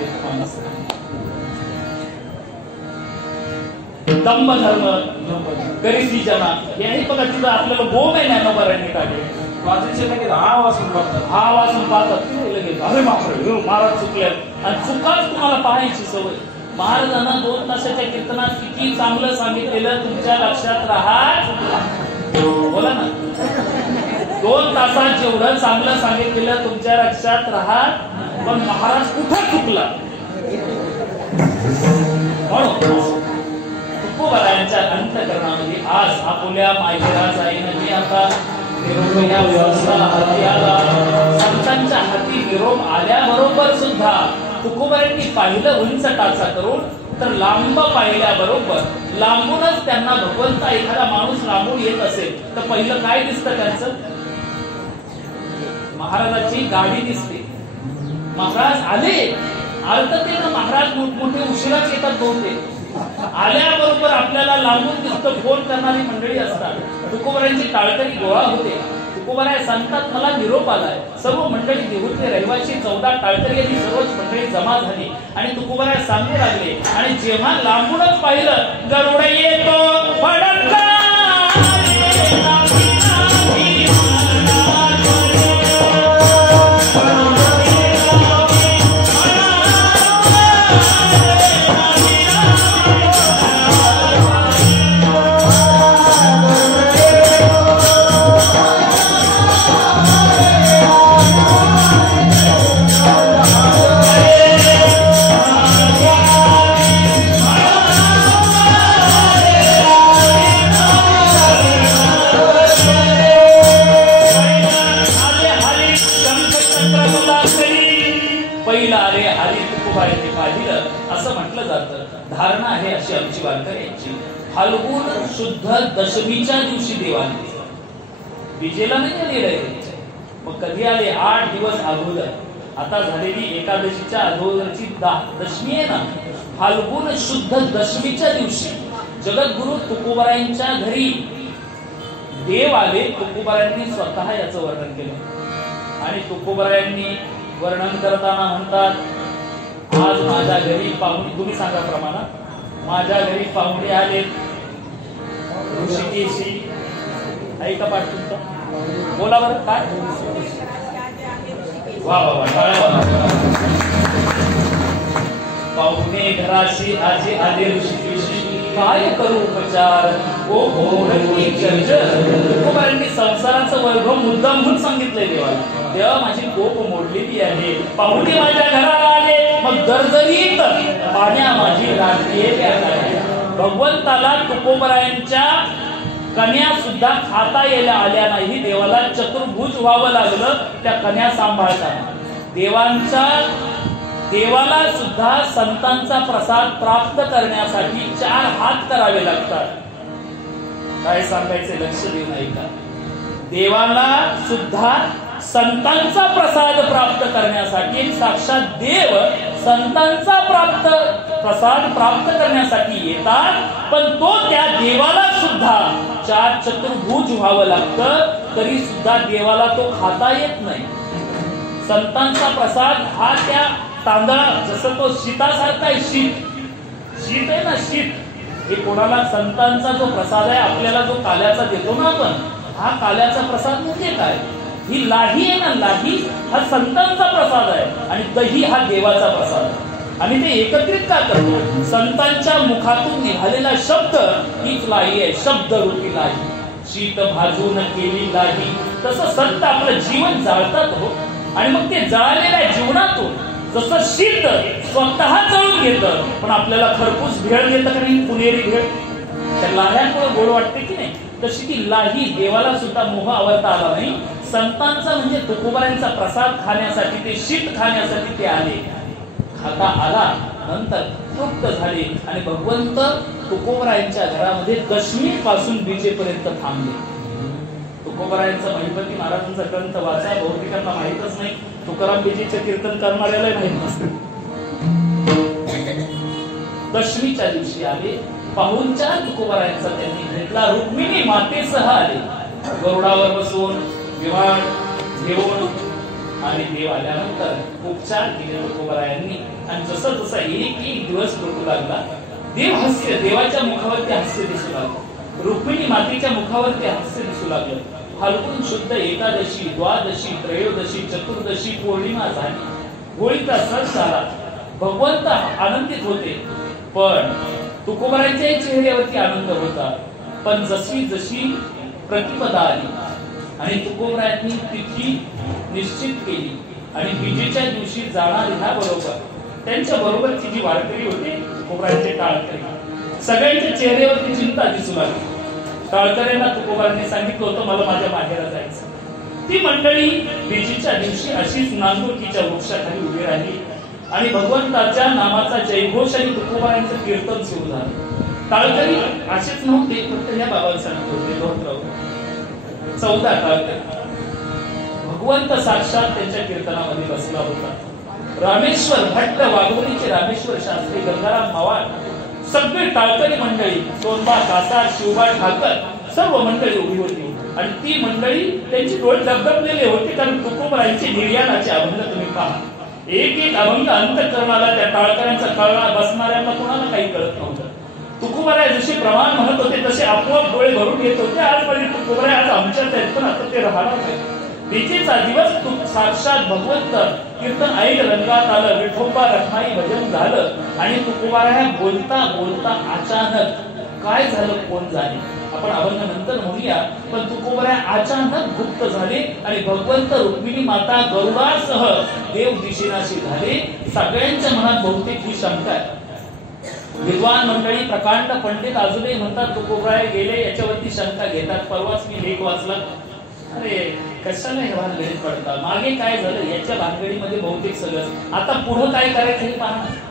दंभ धर्म करीसी जना हे बघा. तिथं आपल्याला गोम आहे ज्ञानोबारायांनी काढले. हा वाचून पाहतात लगेच, अरे बापरे महाराज चुकले. आणि चुकाच तुम्हाला पाहायची सवय. महाराजांना 2 तासाच्या कीर्तनात किती चांगलं सांगितलेलं तुमच्या लक्षात राहत. बोला ना, 2 तासात जेवढं चांगलं सांगितलेलं तुमच्या लक्षात राहत, पण महाराज कुठं चुकला. तुकोबारायांच्या अंतःकरणामध्ये आज आपुल्या मायेरा जाईन मी आता निरोप या व्यवस्था हाती आला. संतांच्या हाती निरोप आल्याबरोबर सुद्धा तुकोबारायांनी पाहिलं उंच टाचा करून, तर लांब पाहिल्याबरोबर लांबूनच त्यांना भगवंत. एखादा माणूस लांबून येत असेल तर पहिलं काय दिसतं त्यांचं? महाराजाची गाडी दिसते. महाराज आले. अर्थतेनं महाराज मोठमोठे उशिराच येतात बहुतेक. आल्याबरोबर आपल्याला लांबून दिसतं फोन करणारी मंडळी असतात. तुकोबारायांची टाळकरी गोळा होते. तुकोबाराय सांगतात मला निरोप आलाय. सर्व मंडळी देहूतले रहिवासी 14 टाळकरी यांनी सर्वच मंडळी जमा झाली आणि तुकोबाराय सांगू लागले. आणि जेव्हा लांबूनच पाहिलं गरुड येतो फडकला तुकोबारायांनी पाहिलं असं म्हटलं जातं. धारणा आहे अशी आमची वारकऱ्यांची. फाल्गुन शुद्ध दशमीच्या दिवशी देवाने विजेला नाही आलेलं. मग कधी आले? 8 दिवस अगोदर. आता झालेली एकादशीच्या अगोदरची दशमी आहे ना, फाल्गुन शुद्ध दशमीच्या दिवशी जगद्गुरु तुकोबारायांच्या घरी देव आले. तुकोबारायांनी स्वतः याचं वर्णन केलं आणि तुकोबारायांनी वर्णन करताना म्हणतात, आज माझ्या घरी पाहुणे, तुम्ही सांगा प्रमाणात, माझ्या घरी पाहुणे आले ऋषिकेशी. ऐका पाठ तुमचा, बोला बरं काय. वा वा वा, पाहुणे घराशी आजी आले ऋषिकेशी, काय करू उपचार ओ ओढती जर्जर. तुकोबारायांनी संसाराचं वैभव मुद्दाम म्हणून सांगितलंय देवाला. तेव्हा माझी कोप मोडलेली आहे, पाहुणे माझ्या घराला आले, मग दरदरीत पाण्या माझी लागली. भगवंताला तुकोबारायांच्या कन्या सुद्धा खाता यायला आल्या नाही. देवाला चतुर्भुज व्हावं लागलं त्या कन्या सांभाळताना. देवाला सुद्धा संतांचा प्रसाद प्राप्त करण्यासाठी 4 हात करावे लागतात. काय सांगायचे लक्ष देऊन ऐका. देवाला सुद्धा संतांचा प्रसाद प्राप्त करण्यासाठी, साक्षात देव संतांचा प्रसाद प्राप्त करण्यासाठी येतात, पण तो त्या देवाला सुद्धा 4 चतुर्भुज व्हावं लागतं. तरी सुद्धा देवाला तो खाता येत नाही. संतांचा प्रसाद हा त्या तांदळा, जसं तो शीतासारखा आहे. शीत आहे ना, शीत. हे कोणाला संतांचा जो प्रसाद आहे, आपल्याला जो काल्याचा देतो ना आपण, हा काल्याचा प्रसाद म्हणजे काय? ही लाही आहे ना, लाही हा संतांचा प्रसाद आहे आणि दही हा देवाचा प्रसाद आहे. आणि ते एकत्रित का करतो? संतांच्या मुखातून निघालेला शब्द हीच लाही आहे, शब्द रूपी लाही. शीत भाजून केली लाही. तसं संत आपलं जीवन जाळतात हो. आणि मग ते जळालेल्या जीवनातून जसं शीत स्वतः जळून घेतं, पण आपल्याला खरपूस भेळ देतं का नाही, पुणेरी भेळ. त्या लाह्यांमुळे गोड वाटते की नाही, तशी ती लाही देवाला सुद्धा मोह आवडता आला नाही. संतांचा म्हणजे तुकोबारायांचा प्रसाद खाण्यासाठी, ते शीत खाण्यासाठी ते आले. खाता आला, नंतर तृप्त झाले आणि भगवंत तुकोबारायांच्या घरामध्ये दशमी पासून बीजेपर्यंत थांबले. तुकोबारायांचा महिपती महाराजांचा ग्रंथ वाचा, बहुतेकांना माहितच नाही. तुकाराम बीजेचे कीर्तन करणाऱ्याला माहित नसते. दशमीच्या दिवशी आले. पाहुणचार तुकोबारायांचा त्यांनी घेतला. रुक्मिणी मातेसह आले. गरुडावर बसून विमान घेऊन आणि देव आल्यानंतर उपचार केले तुकोबारायांनी. आणि जसं जसं एक दिवस लोटू लागला, देवाच्या मुखावरती हास्य दिसू लागलं, रुक्मिणी मातेच्या मुखावरती हास्य दिसू लागलं. फाल्गुन शुद्ध एकादशी, द्वादशी, त्रयोदशी, चतुर्दशी पौर्णिमा झाली. होळीचा सण झाला. भगवंत आनंदित होते, पण तुकोबारायांच्या चेहऱ्यावरती आनंद होता. पण जशी जशी प्रतिपदा आली आणि तुकोबारायांनी तिथी निश्चित केली आणि विजेच्या दिवशी जाणार ह्या बरोबर त्यांच्या बरोबरची जी वारकरी होते, तुकोबारायांचे टाळकरी, सगळ्यांच्या चेहऱ्यावरती चिंता दिसू लागली. टाळकऱ्यांना तुकोबारायांनी सांगितलं होतं, मला माझ्या माहेरा जायचं. ती मंडळी विजेच्या दिवशी अशीच नांदुरकीच्या वृक्षाखाली उभी राहिली आणि भगवंताच्या नामाचा जयघोष आणि तुकोबारायांचं कीर्तन सुरू झालं. टाळकरी असेच नव्हते, फक्त या बाबांसाठी होते. 14 टाळकरी. भगवंत साक्षात त्यांच्या कीर्तनामध्ये बसला होता. रामेश्वर भट्ट, वाघोलीचे रामेश्वर शास्त्री, गंगाराम मावाळ, सगळे टाळकरी मंडळी, सोनबा कासार, शिवबा ठाकर, सर्व मंडळी उभी होती. आणि ती मंडळी त्यांची डोळे डबडबलेले होते, कारण तुकोबारायांचे निर्याणाचे अभंग तुम्ही पहा. एक अभंग अंतःकरणाला त्या टाळकऱ्यांचा कळला, बसणाऱ्यांना कोणाला काही कळत नव्हतं. तुकोबाराय जसे प्रमाण म्हणत होते तसे आपोआप डोळे भरून येत होते. आजपर्यंत तुकोबाराय आज आमच्यात आहेत, पण आता ते राहणार नाही. विजेचा दिवस साक्षात भगवंत कीर्तन ऐक रंगात आलं, विठोबा रखमाई भजन झालं आणि तुकोबाराय बोलता बोलता अचानक काय झालं कोण जाणे. आपण अभंग नंतर म्हणूया, पण तुकोबाराय अचानक गुप्त झाले आणि भगवंत रुक्मिणी माता गरुडासह देव दिशेनाशी झाले. सगळ्यांच्या मनात बहुतेक ही शंका आहे. विद्वान मंडळी, प्रकांड पंडित अजूनही म्हणतात तुकोबाराय गेले, याच्यावरती शंका घेतात. परवाच मी लेख वाचला, अरे कशाला हे भानगडीत पडता? मागे काय झालं याच्या भानगडीमध्ये बहुतेक सगळं. आता पुढं काय करायचं हे पाहणार.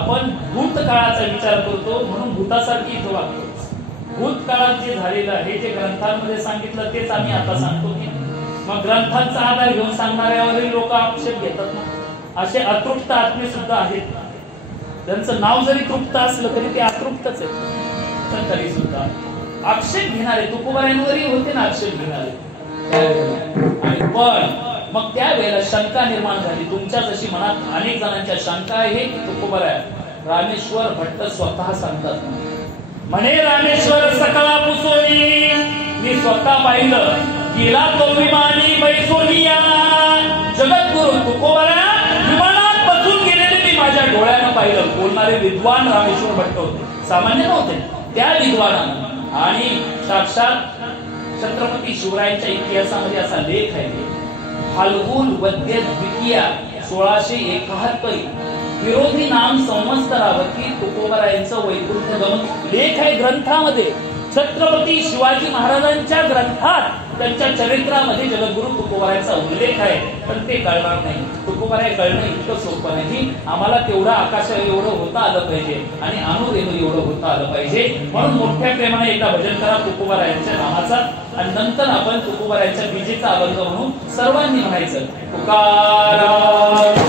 आपण भूतकाळाचा विचार करतो म्हणून भूतासारखी इथं वागतो. भूतकाळात जे झालेलं आहे जे ग्रंथांमध्ये सांगितलं तेच आम्ही आता सांगतो की मग ग्रंथांचा आधार घेऊन सांगणाऱ्यावरही लोक आक्षेप घेतात ना. असे अतृप्त आत्मे सुद्धा आहेत. त्यांचं नाव जरी तृप्त असलं तरी ते अतृप्तच आहेत. पण तरी सुद्धा आक्षेप घेणारे तुकोबारायांवरही होते ना आक्षेप घेणारे. आणि पण मग त्यावेळेला शंका निर्माण झाली. तुमच्या जशी मनात अनेक जणांच्या शंका आहे की तुकोबाराय रामेश्वर भट्ट स्वतः सांगतात म्हणे रामेश्वर सकळा पुसोनी मी स्वतः पाहिलं गेला तो विमानी बैसोनिया. जगद्गुरु तुकोबारा विमानात बसून गेलेले मी माझ्या डोळ्यानं पाहिलं. बोलणारे विद्वान रामेश्वर भट्ट होते, सामान्य नव्हते. त्या विद्वानानं आणि साक्षात छत्रपती शिवरायांच्या इतिहासामध्ये असा लेख आहे फाल्गुन वद्य द्वितीया 1671 विरोधी नाम संवत्सरावरती तुकोबारायांचं वैकुंठ गमन लेख आहे ग्रंथामध्ये. छत्रपती शिवाजी महाराजांच्या ग्रंथात त्यांच्या चरित्रामध्ये जगद्गुरु तुकोबारायांचा उल्लेख आहे. पण ते कळणार नाही. तुकोबाराय कळणं इतकं सोपं नाही. आम्हाला तेवढं आकाश एवढं होता आलं पाहिजे आणि अनुरेणू एवढं होता आलं पाहिजे. म्हणून मोठ्या प्रेमाने एकदा भजन करा तुकोबारायांच्या नामाचा आणि नंतर आपण तुकोबारायांच्या बीजेचा अभंग म्हणून सर्वांनी म्हणायचं तुकाराम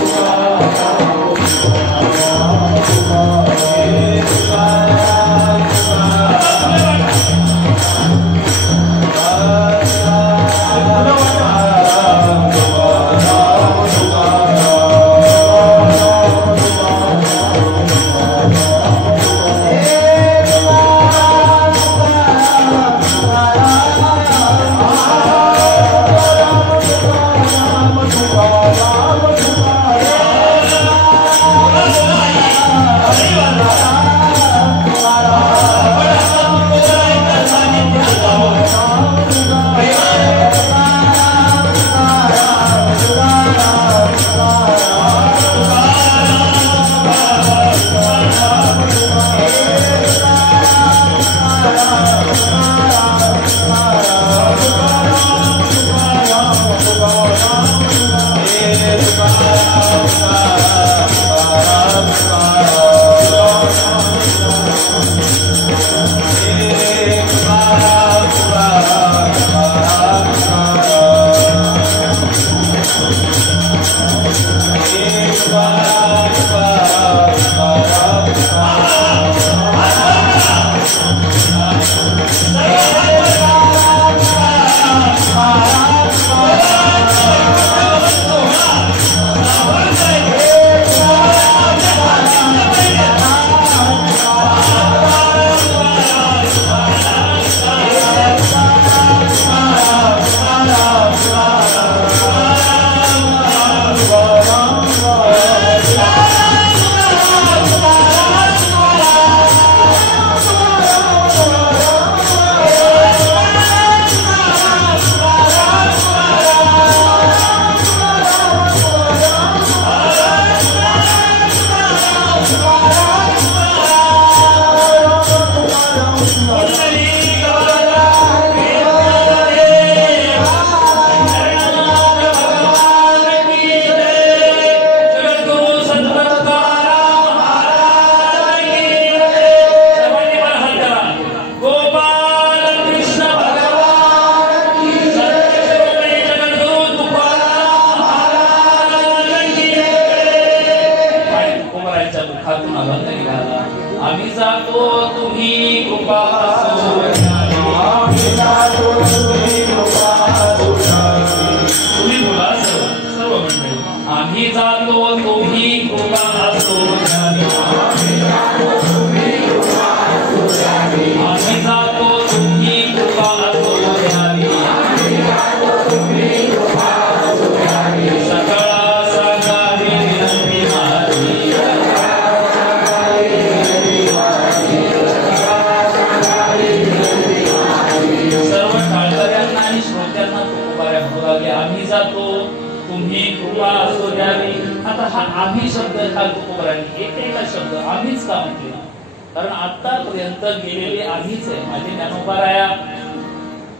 कारण आतापर्यंत गेलेले आधीच आहे. माझे ज्ञानोबा राया,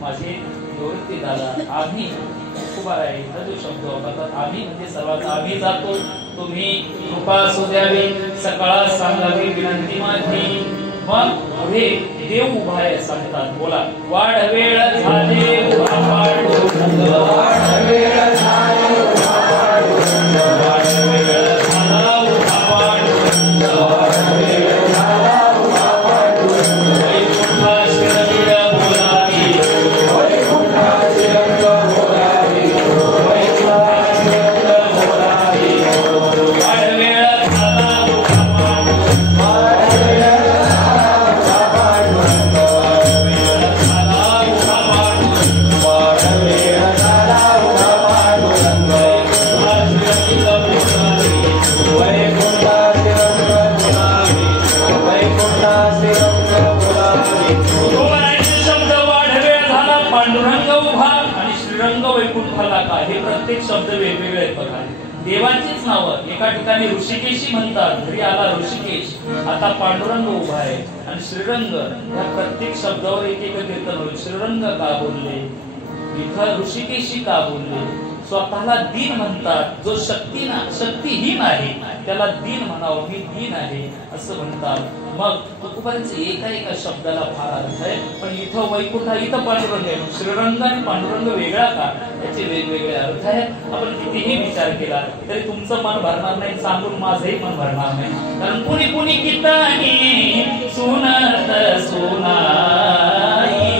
माझे निवृत्ती दादा आम्ही उभा आहे जो शब्द वापरतात आम्ही म्हणजे सर्वात आम्ही जातो तुम्ही कृपा असू द्यावी सकाळ सांगावी विनंती माझी मग पुढे देव उभा आहे सांगतात बोला वाढ वेळ झाले उभा पांडुरंग वाढ वेळ झाले उभा पांडुरंग वाढ वेळ झाला उभा पांडुरंग वाढ वेळ झाला उभा पांडुरंग वैकुंठा शिरंग बोलावी वैकुंठा शिरंग बोलावी वैकुंठा शिरंग बोलावी वाढ वेळ झाला उभा पांडुरंग वाढ वेळ हे प्रत्येक शब्द वेगवेगळे आहेत बघा देवाचीच नावं एका ठिकाणी ऋषिकेशी म्हणतात घरी आला ऋषिकेश आता पांडुरंग उभा आहे आणि श्रीरंग या प्रत्येक शब्दावर एक एक कीर्तन होईल श्रीरंग का बोलले इथं ऋषिकेशी का बोलले स्वतःला दीन म्हणतात जो शक्तिहीन आहे त्याला दीन म्हणावं मी दीन आहे असं म्हणतात मग तुकोबांचे एका एका शब्दाला फार अर्थ आहे पण इथं वैकुंठा इथं पांडुरंग आहे श्रीरंग आणि पांडुरंग वेगळा का याचे वेगवेगळे अर्थ आहेत आपण कितीही विचार केला तरी तुमचं मन भरणार नाही सांगून माझंही मन भरणार नाही कारण कुणी कुणी कितानी सुनत सुनाई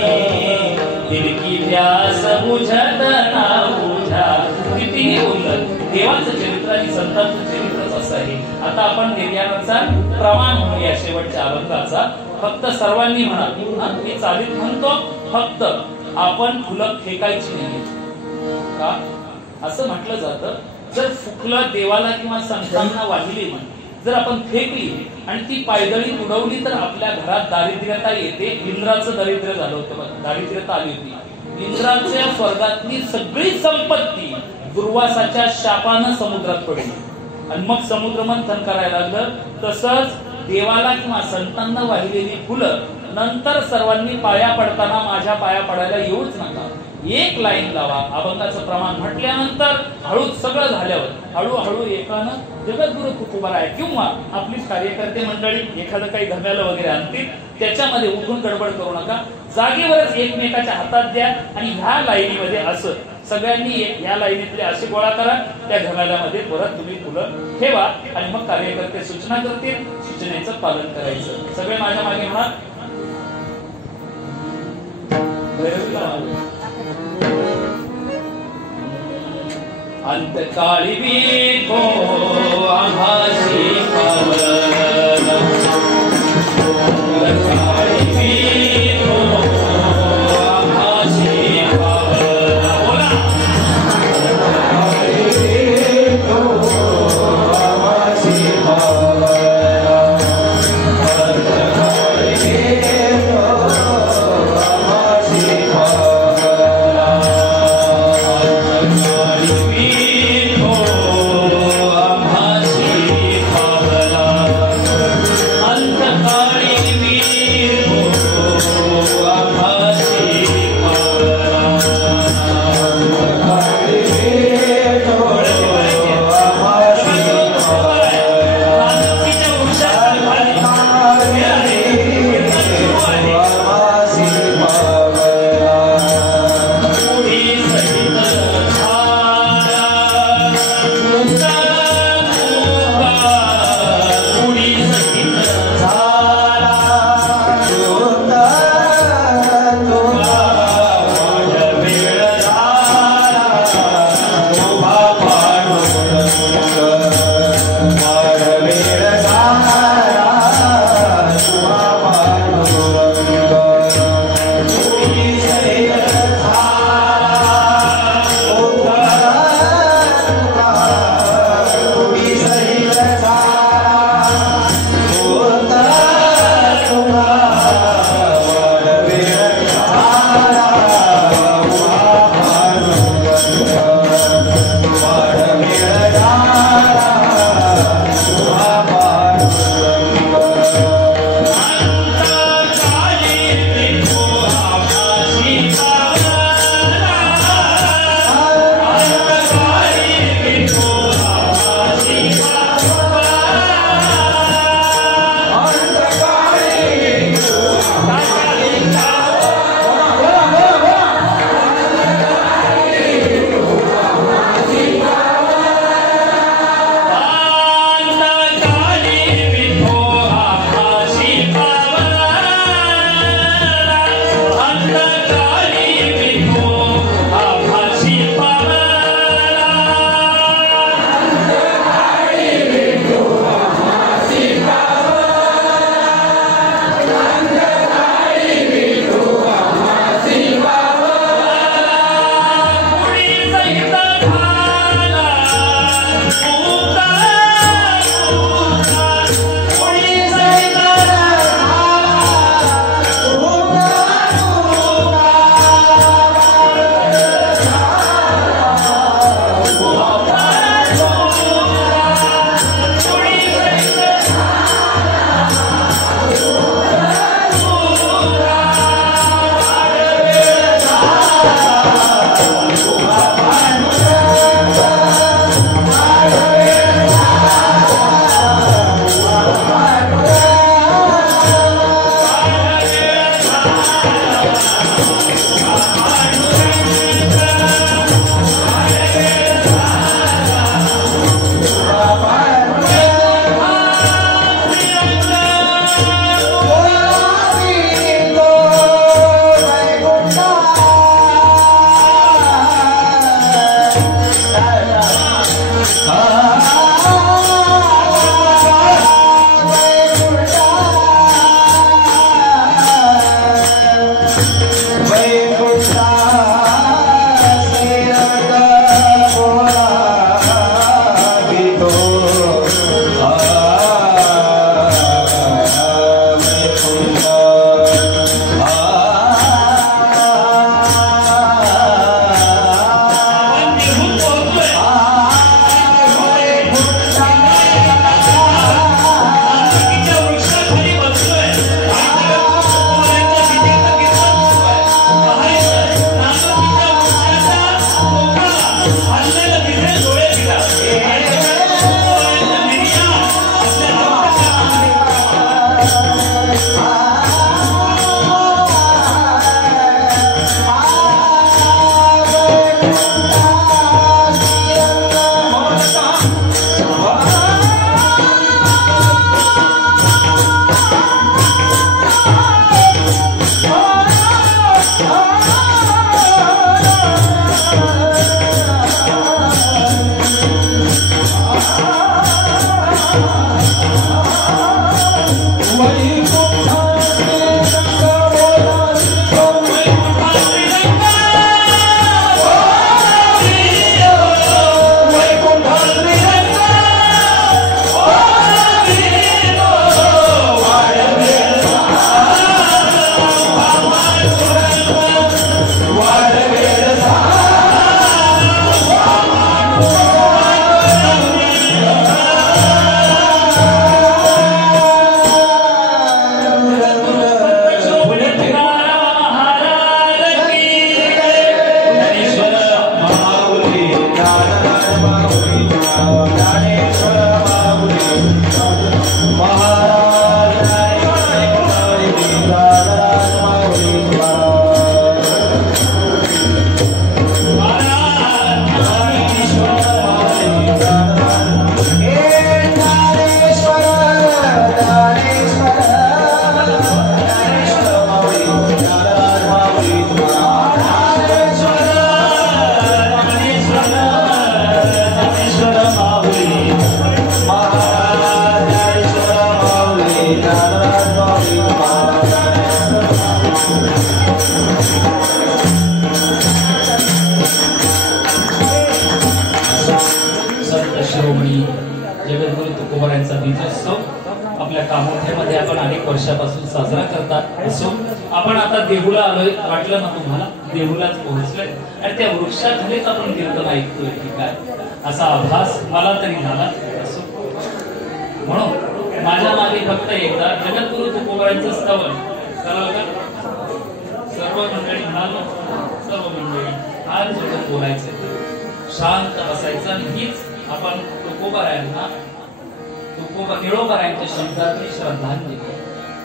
दिल की प्यास बुझत ना बुझा कितीही बोललं देवाचं चरित्र आणि संतांचं चरित्रच असं आहे आता आपण निर्याणाचा प्रमाण म्हणूया शेवटच्या अभंगाचा फक्त सर्वांनी म्हणा मी चालीत म्हणतो फक्त आपण फुलं फेकायची नाही का असं म्हटलं जातं जर फुकलं देवाला किंवा संतांना वाहिली जर आपण फेकली आणि ती पायदळी उडवली तर आपल्या घरात दारिद्र्यता येते इंद्राचं दारिद्र्य झालं होतं दारिद्र्यता आली होती इंद्राच्या स्वर्गातली सगळी संपत्ती दुर्वासाच्या शापानं समुद्रात पडली आणि मग समुद्र मंथन करायला लागलं तसंच देवाला किंवा संतांना वाहिलेली फुलं नंतर सर्वांनी पाया पडताना माझ्या पाया पडायला येऊच नका एक लाईन लावा अभंगाचं प्रमाण म्हटल्यानंतर हळूच सगळं झाल्यावर हळूहळू एकानं जगद्गुरु तुकोबा आहे किंवा आपलीच कार्यकर्ते मंडळी एखादं काही घम्याला वगैरे आणतील त्याच्यामध्ये उठून गडबड करू नका जागेवरच एकमेकाच्या हातात द्या आणि ह्या लाईनीमध्ये असं सगळ्यांनी या लाईनीतले असे गोळा करा त्या घम्याल्यामध्ये परत तुम्ही फुलं ठेवा आणि मग कार्यकर्ते सूचना करतील सूचनेचं पालन करायचं सगळे माझ्या मागे म्हणा अंतकाळी विठो आभासी पावन अंतकाळी विठो आभासी पावन बोला अंतकाळी विठो आभासी पावन अंतकाळी विठो आभासी पावन अंतकाळी कामोठ्यामध्ये आपण अनेक वर्षापासून साजरा करतात असो. आपण आता देहूला आलोय, वाटलं ना तुम्हाला देहूलाच पोहोचलोय आणि त्या वृक्षाखालीच आपण कीर्तन ऐकतोय की काय, असा आभास मला तरी झाला असो. म्हणून माझ्या मागे फक्त एकदा जगद्गुरु तुकोबांचं स्तवन कराल का? सर्व मंडळी म्हणालो, सर्व मंडळी आज जगत बोलायचं, शांत बसायचं आणि हीच आपण तुकोबारायांना, तुकोबा निळोबारायांच्या शब्दातली श्रद्धांजली.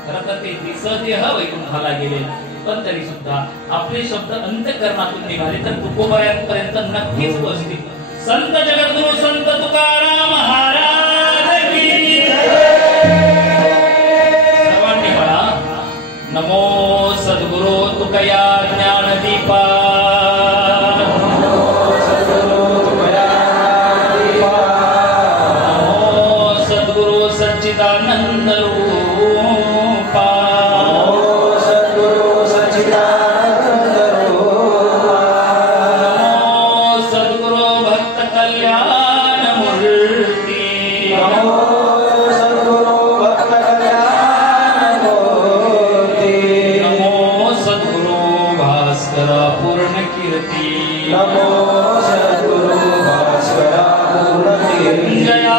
खरं तर ते दिसदेह वैकुंठाला गेले, पण तरी सुद्धा आपले शब्द अंतःकरणातून निघाले तर तुकोबारायांपर्यंत नक्कीच पोहोचतील. संत जगद्गुरु संत तुकाराम महाराज की सर्वांनी म्हणा, नमो सद्गुरु तुकया ज्ञानदीपा, सच्चिदानंद रूपा, नमो सद्गुरु सच्चिदानंद रूपा, नमो सद्गुरु भक्त कल्याण मूर्ति, नमो सद्गुरु भक्त कल्याण मूर्ति, नमो सद्गुरु भास्कर पूर्ण कीर्ति, नमो सद्गुरु भास्कर पूर्ण कीर्ति. Jaya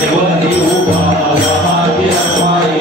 Dewa Dewa Bahagia Mai